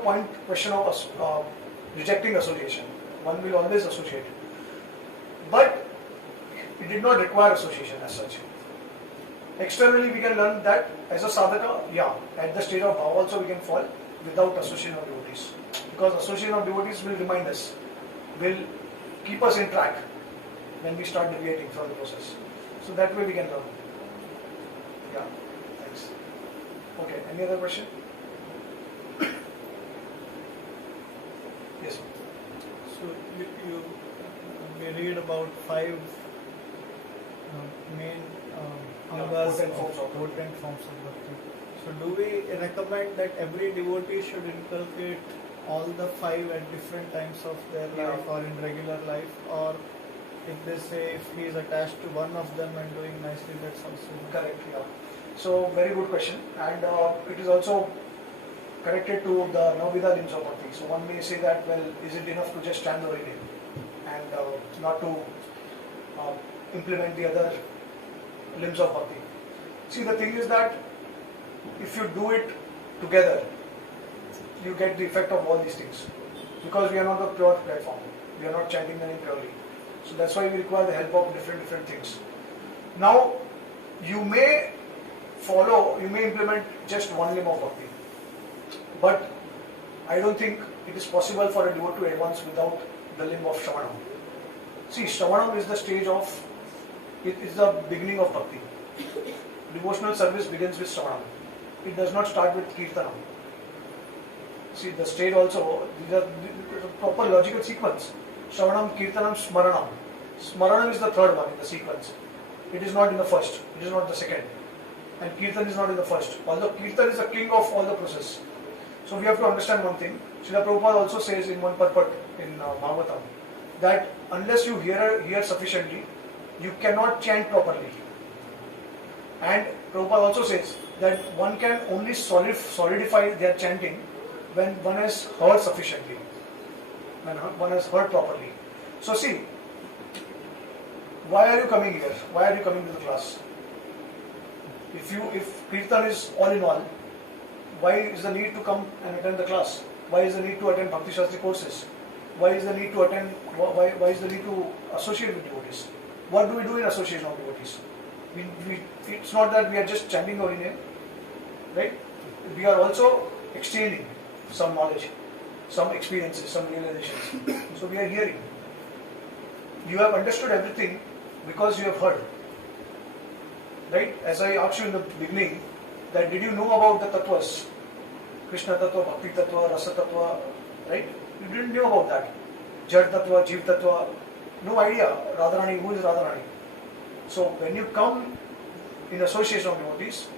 question of rejecting association. One will always associate. But it did not require association as such. Externally we can learn that as a sadhaka, at the stage of bhava also we can fall without association of devotees. Because association of devotees will remind us, will keep us in track when we start deviating from the process. So that way we can learn. Yeah, thanks. Okay, any other question? Yes. So we read about 5 main angas potent forms of bhakti. So do we recommend that every devotee should inculcate all the 5 at different times of their life or in regular life, or if they say if he is attached to one of them and doing nicely, that's also correct? Yeah. So very good question, and it is also connected to the Navavida limbs of Bhakti. So one may say that, well, is it enough to just chant the holy name and not to implement the other limbs of Bhakti? See, the thing is that if you do it together, you get the effect of all these things, because we are not a pure platform. We are not chanting the name purely. So that's why we require the help of different things. Now, you may implement just one limb of Bhakti, but I don't think it is possible for a devotee to advance without the limb of Shravanam. See, Shravanam is the stage of, it is the beginning of Bhakti. Devotional service begins with Shravanam. It does not start with Kirtanam. See, the stage also, these are the proper logical sequence. Shravanam, Kirtanam, Smaranam. Smaranam is the third one in the sequence. It is not in the first. It is not the second. And Kirtan is not in the first. Although Kirtan is the king of all the process. So we have to understand one thing. Srila Prabhupada also says in one purport in Bhagavatam that unless you hear sufficiently, you cannot chant properly. And Prabhupada also says that one can only solidify their chanting when one has heard sufficiently, when one has heard properly. So see, why are you coming here? Why are you coming to the class? If Kirtan is all in all, why is the need to come and attend the class? Why is the need to attend Bhakti Shastri courses? Why is the need to attend? Why is the need to associate with devotees? What do we do in association of devotees? It's not that we are just chanting holy name, right? We are also exchanging some knowledge, some experiences, some realizations. So we are hearing. You have understood everything because you have heard. Right? As I asked you in the beginning, that did you know about the tattvas? Krishna tattva, Bhakti tattva, Rasa tattva, right? You didn't know about that. Jad tattva, Jeev tattva, no idea. Radharani, who is Radharani? So when you come in association of devotees,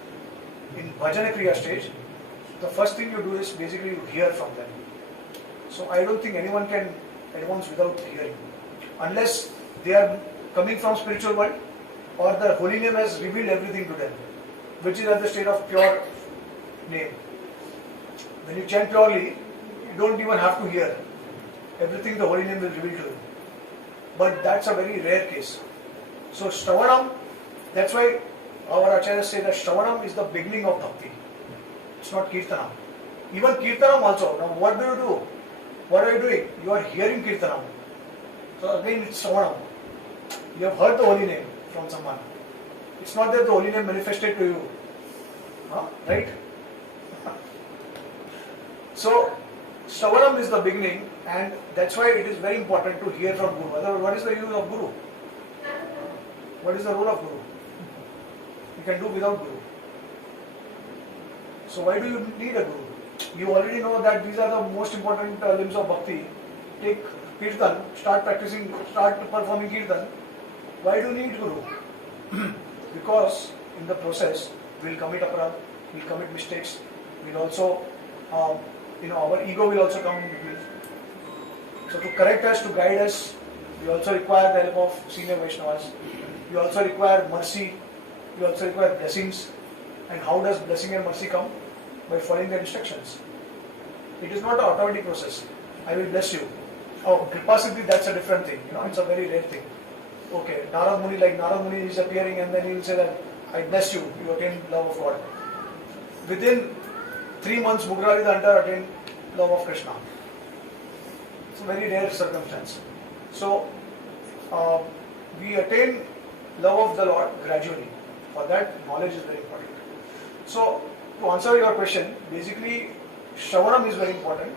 in Bhajana Kriya stage, the first thing you do is basically you hear from them. So I don't think anyone can advance without hearing. Unless they are coming from spiritual world, or the holy name has revealed everything to them, which is at the state of pure name. When you chant purely, you don't even have to hear. Everything the holy name will reveal to you. But that's a very rare case. So Shravanam, that's why our acharyas say that Shravanam is the beginning of Bhakti. It's not Kirtanam. Even Kirtanam also. Now what do you do? What are you doing? You are hearing Kirtanam. So again it's Shravanam. You have heard the holy name from someone. It's not that the holy name manifested to you. Right? So Shravanam is the beginning, and that's why it is very important to hear from Guru. Otherwise, what is the use of Guru? What is the role of Guru? You can do without Guru. So why do you need a Guru? You already know that these are the most important limbs of Bhakti. Take Kirtan, start practicing, start performing Kirtan. Why do you need Guru? Because in the process, we'll commit aparadh, we'll commit mistakes, we'll also, our ego will also come in between. So to correct us, to guide us, we also require the help of senior Vaishnavas. We also require mercy, we also require blessings. And how does blessing and mercy come? By following the instructions. It is not an automatic process. I will bless you. Oh, Kripa-Siddhi, that's a different thing. It's a very rare thing. Okay, Narad Muni is appearing and then he will say that, I bless you, you attain love of God. Within 3 months, Mugrali the Hunter attained love of Krishna. It's a very rare circumstance. So, we attain love of the Lord gradually. For that, knowledge is very important. So, to answer your question, basically, Shravanam is very important.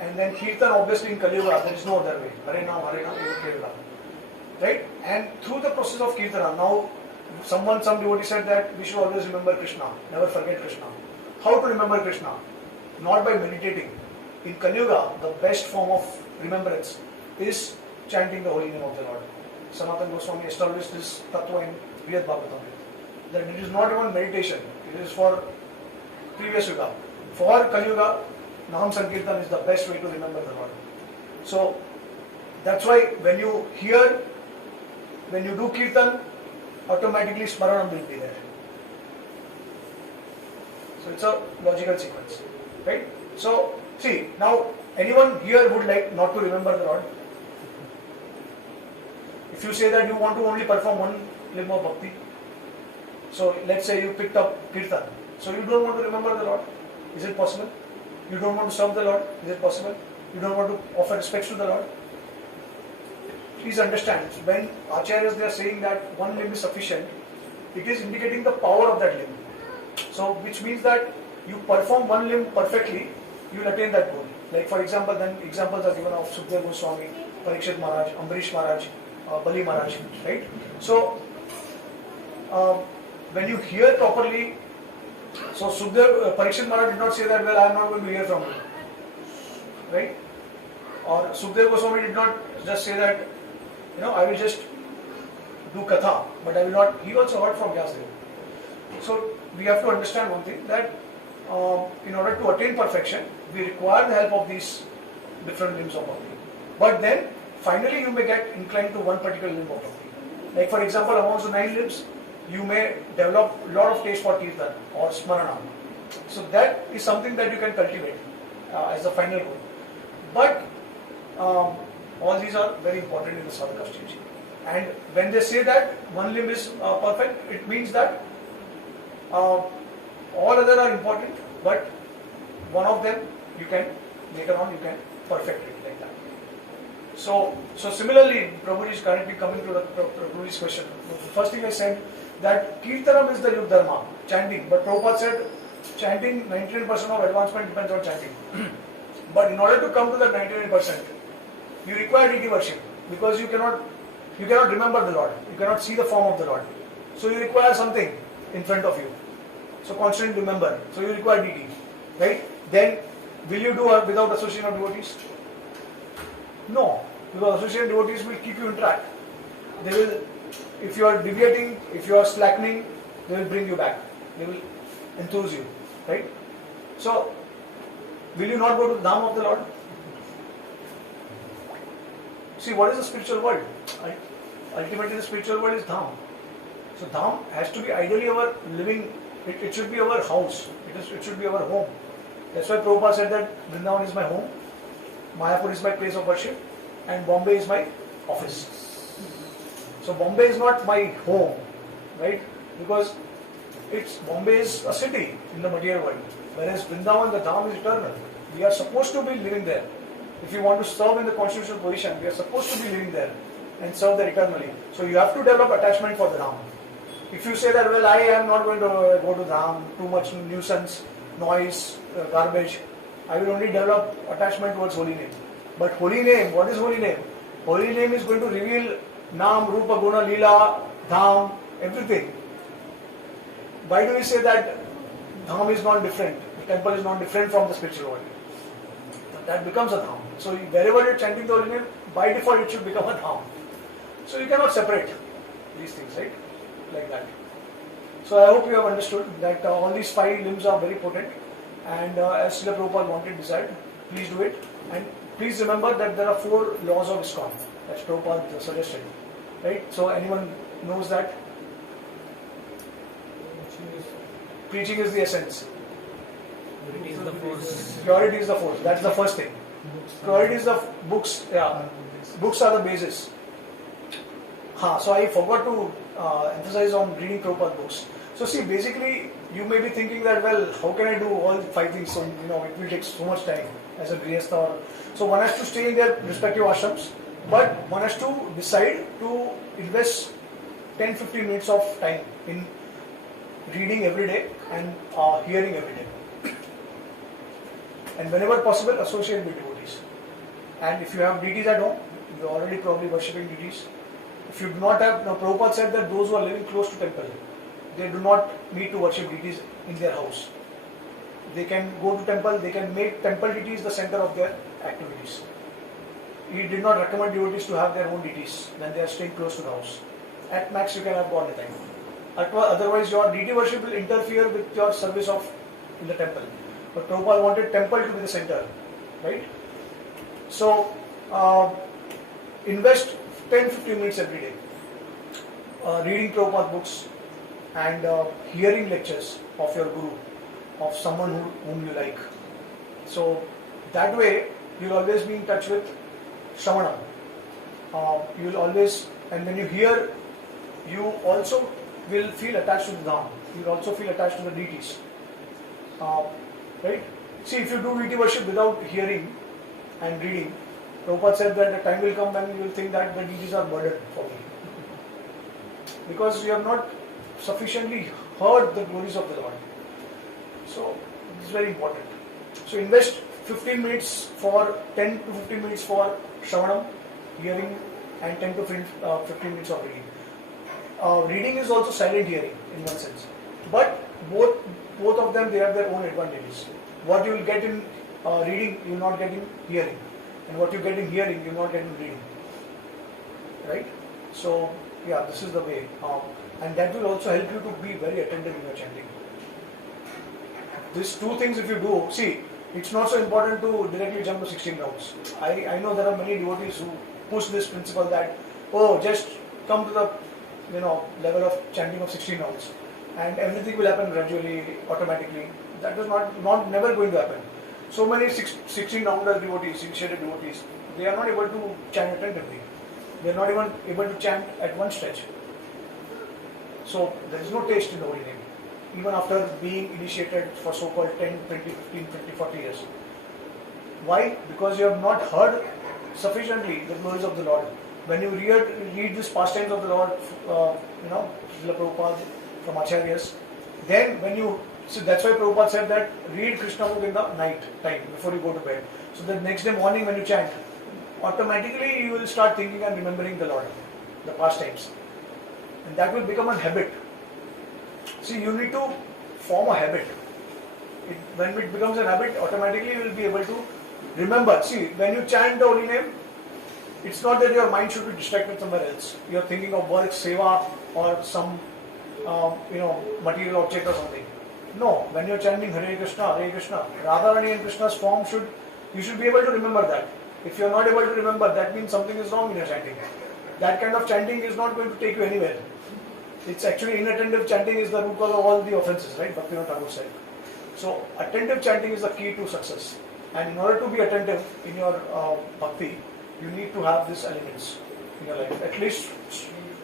And then Kirtan, obviously in Kali Yuga, there is no other way. Hare Nam, Kirtan. Right? And through the process of Kirtana, now some devotee said that we should always remember Krishna, never forget Krishna. How to remember Krishna? Not by meditating. In Kali Yuga, the best form of remembrance is chanting the holy name of the Lord. Sanatana Goswami established this tattva in Brihad Bhagavatam. That it is not even meditation, it is for previous Yuga. For Kali Yuga, Naham Sankirtan is the best way to remember the Lord. So, that's why when you hear, when you do Kirtan, automatically Smaranam will be there. So it's a logical sequence, right? So see, now anyone here would like not to remember the Lord? If you say that you want to only perform one limb of bhakti, so let's say you picked up kirtan, so you don't want to remember the Lord, is it possible? You don't want to serve the Lord, is it possible? You don't want to offer respects to the Lord? Please understand, when acharyas they are saying that one limb is sufficient, it is indicating the power of that limb. So which means that you perform one limb perfectly, you will attain that goal. Like for example, then examples are given of Sukdev Goswami, Parikshit Maharaj, Ambarish Maharaj, Bali Maharaj, right? So when you hear properly, so Parikshit Maharaj did not say that, well, I am not going to hear from you, right? Or Sukdev Goswami did not just say that, I will just do katha, but I will not. He also heard from Vyasadeva. So we have to understand one thing, that in order to attain perfection, we require the help of these different limbs of bhakti. But then finally you may get inclined to one particular limb of bhakti. Like for example, amongst the 9 limbs, you may develop a lot of taste for kirtan or smarana. So that is something that you can cultivate as the final goal. But all these are very important in the sadhaka stage. And when they say that one limb is perfect, it means that all other are important, but one of them you can, later on you can perfect it like that. So similarly, Prabhuji is currently coming to the Prabhuji's question. The first thing I said, that Kirtanam is the Yug Dharma, chanting. But Prabhupada said, chanting, 99% of advancement depends on chanting. But in order to come to that 99%, you require deity worship, because you cannot remember the Lord, you cannot see the form of the Lord. So you require something in front of you. So constantly remember. So you require deity, right? Then will you do it without association of devotees? No, because association of devotees will keep you in track. They will, if you are deviating, if you are slackening, they will bring you back. They will enthuse you, right? So will you not go to the Dham of the Lord? See, what is the spiritual world? Ultimately, the spiritual world is Dham. So Dham has to be ideally our living. It should be our house. It should be our home. That's why Prabhupada said that Vrindavan is my home, Mayapur is my place of worship, and Bombay is my office. So Bombay is not my home, right? Because Bombay is a city in the material world, whereas Vrindavan, the Dham, is eternal. We are supposed to be living there. If you want to serve in the constitutional position, we are supposed to be living there and serve there eternally. So you have to develop attachment for the Dham. If you say that, well, I am not going to go to Dham, too much nuisance, noise, garbage, I will only develop attachment towards holy name. But holy name, what is holy name? Holy name is going to reveal Naam, Rupa, Guna, Leela, Dham, everything. Why do we say that Dham is not different? The temple is not different from the spiritual world. That becomes a Dham. So wherever you are chanting the holy name, by default it should become a Dham. So you cannot separate these things, right? Like that. So I hope you have understood that all these 5 limbs are very potent, and as Srila Prabhupada wanted, desired, please do it. And please remember that there are 4 laws of Iskcon that Prabhupada suggested, right? So anyone knows that? Preaching is the essence. Purity is the force. Purity is the force. That's the first thing. Purity is the books. Yeah, books are the basis. So I forgot to emphasize on reading Prabhupada books. So see, basically, you may be thinking that, well, how can I do all 5 things? So it will take so much time as a grihastha. So one has to stay in their respective ashrams, but one has to decide to invest 10-15 minutes of time in reading every day and hearing every day. And whenever possible, associate with devotees. And if you have deities at home, you are already probably worshipping deities. If you do not have, now Prabhupada said that those who are living close to temple, they do not need to worship deities in their house. They can go to temple, they can make temple deities the center of their activities. He did not recommend devotees to have their own deities when they are staying close to the house. At max, you can have God time. Otherwise, your deity worship will interfere with your service in the temple. But Prabhupada wanted temple to be the center, right? So, invest 10-15 minutes every day reading Prabhupada books and hearing lectures of your Guru. of someone whom you like. So that way you'll always be in touch with Shravanam. You'll always, and when you hear, you also will feel attached to the Dham. You'll also feel attached to the deities. Right? See, if you do deity worship without hearing and reading, Prabhupada said that the time will come when you will think that the deities are burden for me. Because you have not sufficiently heard the glories of the Lord. So, it is very important. So, invest 15 minutes for 10 to 15 minutes for Shravanam, hearing, and 10 to 15 minutes of reading. Reading is also silent hearing in one sense. But both of them, they have their own advantages. What you will get in reading, you will not get in hearing. And what you get in hearing, you will not get in reading. Right? So, yeah, this is the way. And that will also help you to be very attentive in your chanting. These two things if you do, see, it's not so important to directly jump to 16 rounds. I know there are many devotees who push this principle that, oh, just come to the level of chanting of 16 rounds and everything will happen gradually, automatically. That is not never going to happen. So many 16 rounder devotees, initiated devotees, they are not able to chant attentively. They are not even able to chant at one stretch. So there is no taste in the holy name, even after being initiated for so-called 10, 20, 15, 20, 40 years. Why? Because you have not heard sufficiently the glories of the Lord. When you read this pastimes of the Lord, Srila Prabhupada from Acharyas, then when you, so that's why Prabhupada said that read Krishna book in the night time before you go to bed. So the next day morning when you chant, automatically you will start thinking and remembering the Lord, the pastimes. And that will become a habit. See, you need to form a habit. When it becomes a habit, automatically you will be able to remember. See, when you chant the holy name, it's not that your mind should be distracted somewhere else. You are thinking of work, seva, or some material object or something. No, when you are chanting Hare Krishna, Radharani and Krishna's form you should be able to remember that. If you are not able to remember, that means something is wrong in your chanting. That kind of chanting is not going to take you anywhere. It's actually inattentive chanting is the root cause of all the offenses, right? Bhakti Thakur said. So attentive chanting is the key to success. And in order to be attentive in your bhakti, you need to have these elements in your life. At least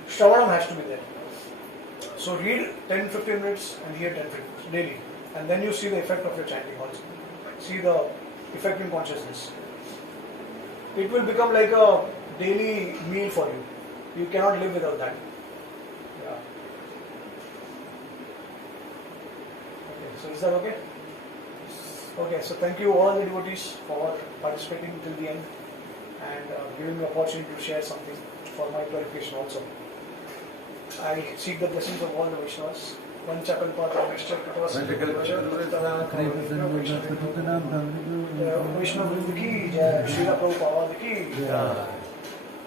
Shravanam has to be there. So read 10-15 minutes and hear 10-15 minutes daily. And then you see the effect of your chanting also. See the effect in consciousness. It will become like a daily meal for you. You cannot live without that. Yeah. Okay, so is that okay? Okay, so thank you all the devotees for participating till the end and giving me the opportunity to share something for my clarification also. I seek the blessings of all the Vaishnavas. One chapel path of Mr. Vaishnav Vrinda ki jai, Srila Prabhupada ki jai.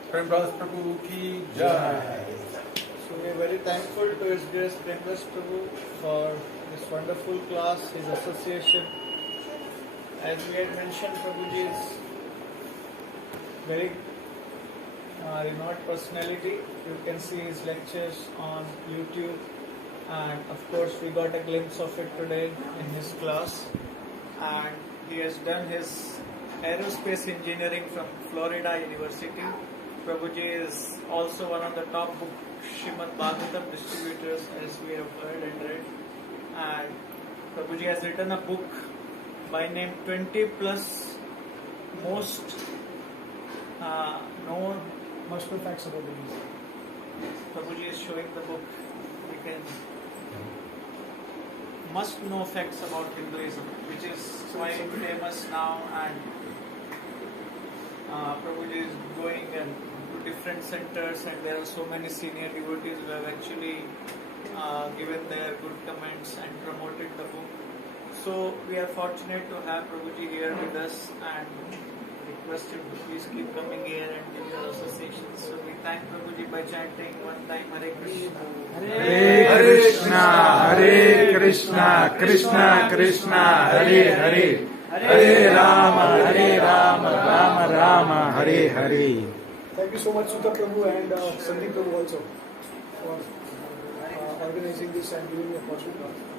Prema Rāsa Prabhu ki jai. So we are very thankful to His Grace Prema Rāsa Prabhu for this wonderful class, his association. As we had mentioned, Prabhuji is very renowned personality. You can see his lectures on YouTube, and of course we got a glimpse of it today in his class. And he has done his aerospace engineering from Florida University. Prabhuji is also one of the top book Srimad Bhagavatam distributors, as we have heard and read. And Prabhuji has written a book by name 20 plus most known Must-know facts about the music. Prabhuji is showing the book. We can must know facts about Hinduism, which is quite famous now, and Prabhuji is going and to different centers, and there are so many senior devotees who have actually given their good comments and promoted the book. So we are fortunate to have Prabhuji here with us, and request him to please keep coming here and give your associations. So we thank Prabhuji by chanting one time Hare Krishna. Hare Krishna, Hare Krishna, Krishna Krishna, Hare Hare, Hare Rama, Rama Rama, Hare Hare. Thank you so much, Sutta Prabhu and Sandeep Prabhu also for organizing this and giving me a opportunity.